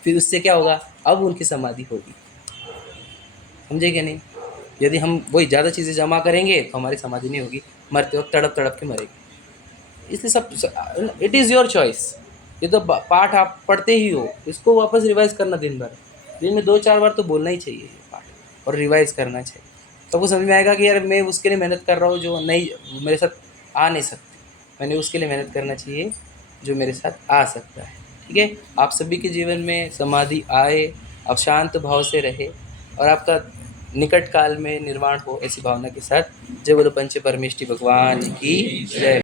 फिर उससे क्या होगा? अब उनकी समाधि होगी, समझे कि नहीं? यदि हम वही ज़्यादा चीज़ें जमा करेंगे तो हमारी समाधि नहीं होगी, मरते वक्त तड़प तड़प के मरेंगे। इसलिए सब इट इज़ योर चॉइस। ये तो पाठ आप पढ़ते ही हो, इसको वापस रिवाइज करना दिन भर, दिन में 2-4 बार तो बोलना ही चाहिए ये पाठ, और रिवाइज करना चाहिए। तो आपको समझ में आएगा कि यार मैं उसके लिए मेहनत कर रहा हूँ जो नहीं, मेरे साथ आ नहीं सकती, मैंने उसके लिए मेहनत करना चाहिए जो मेरे साथ आ सकता है। ठीक है, आप सभी के जीवन में समाधि आए, आप शांत भाव से रहे और आपका निकट काल में निर्वाण हो, ऐसी भावना के साथ। जय बोलो पंच परमेष्टि भगवान की जय।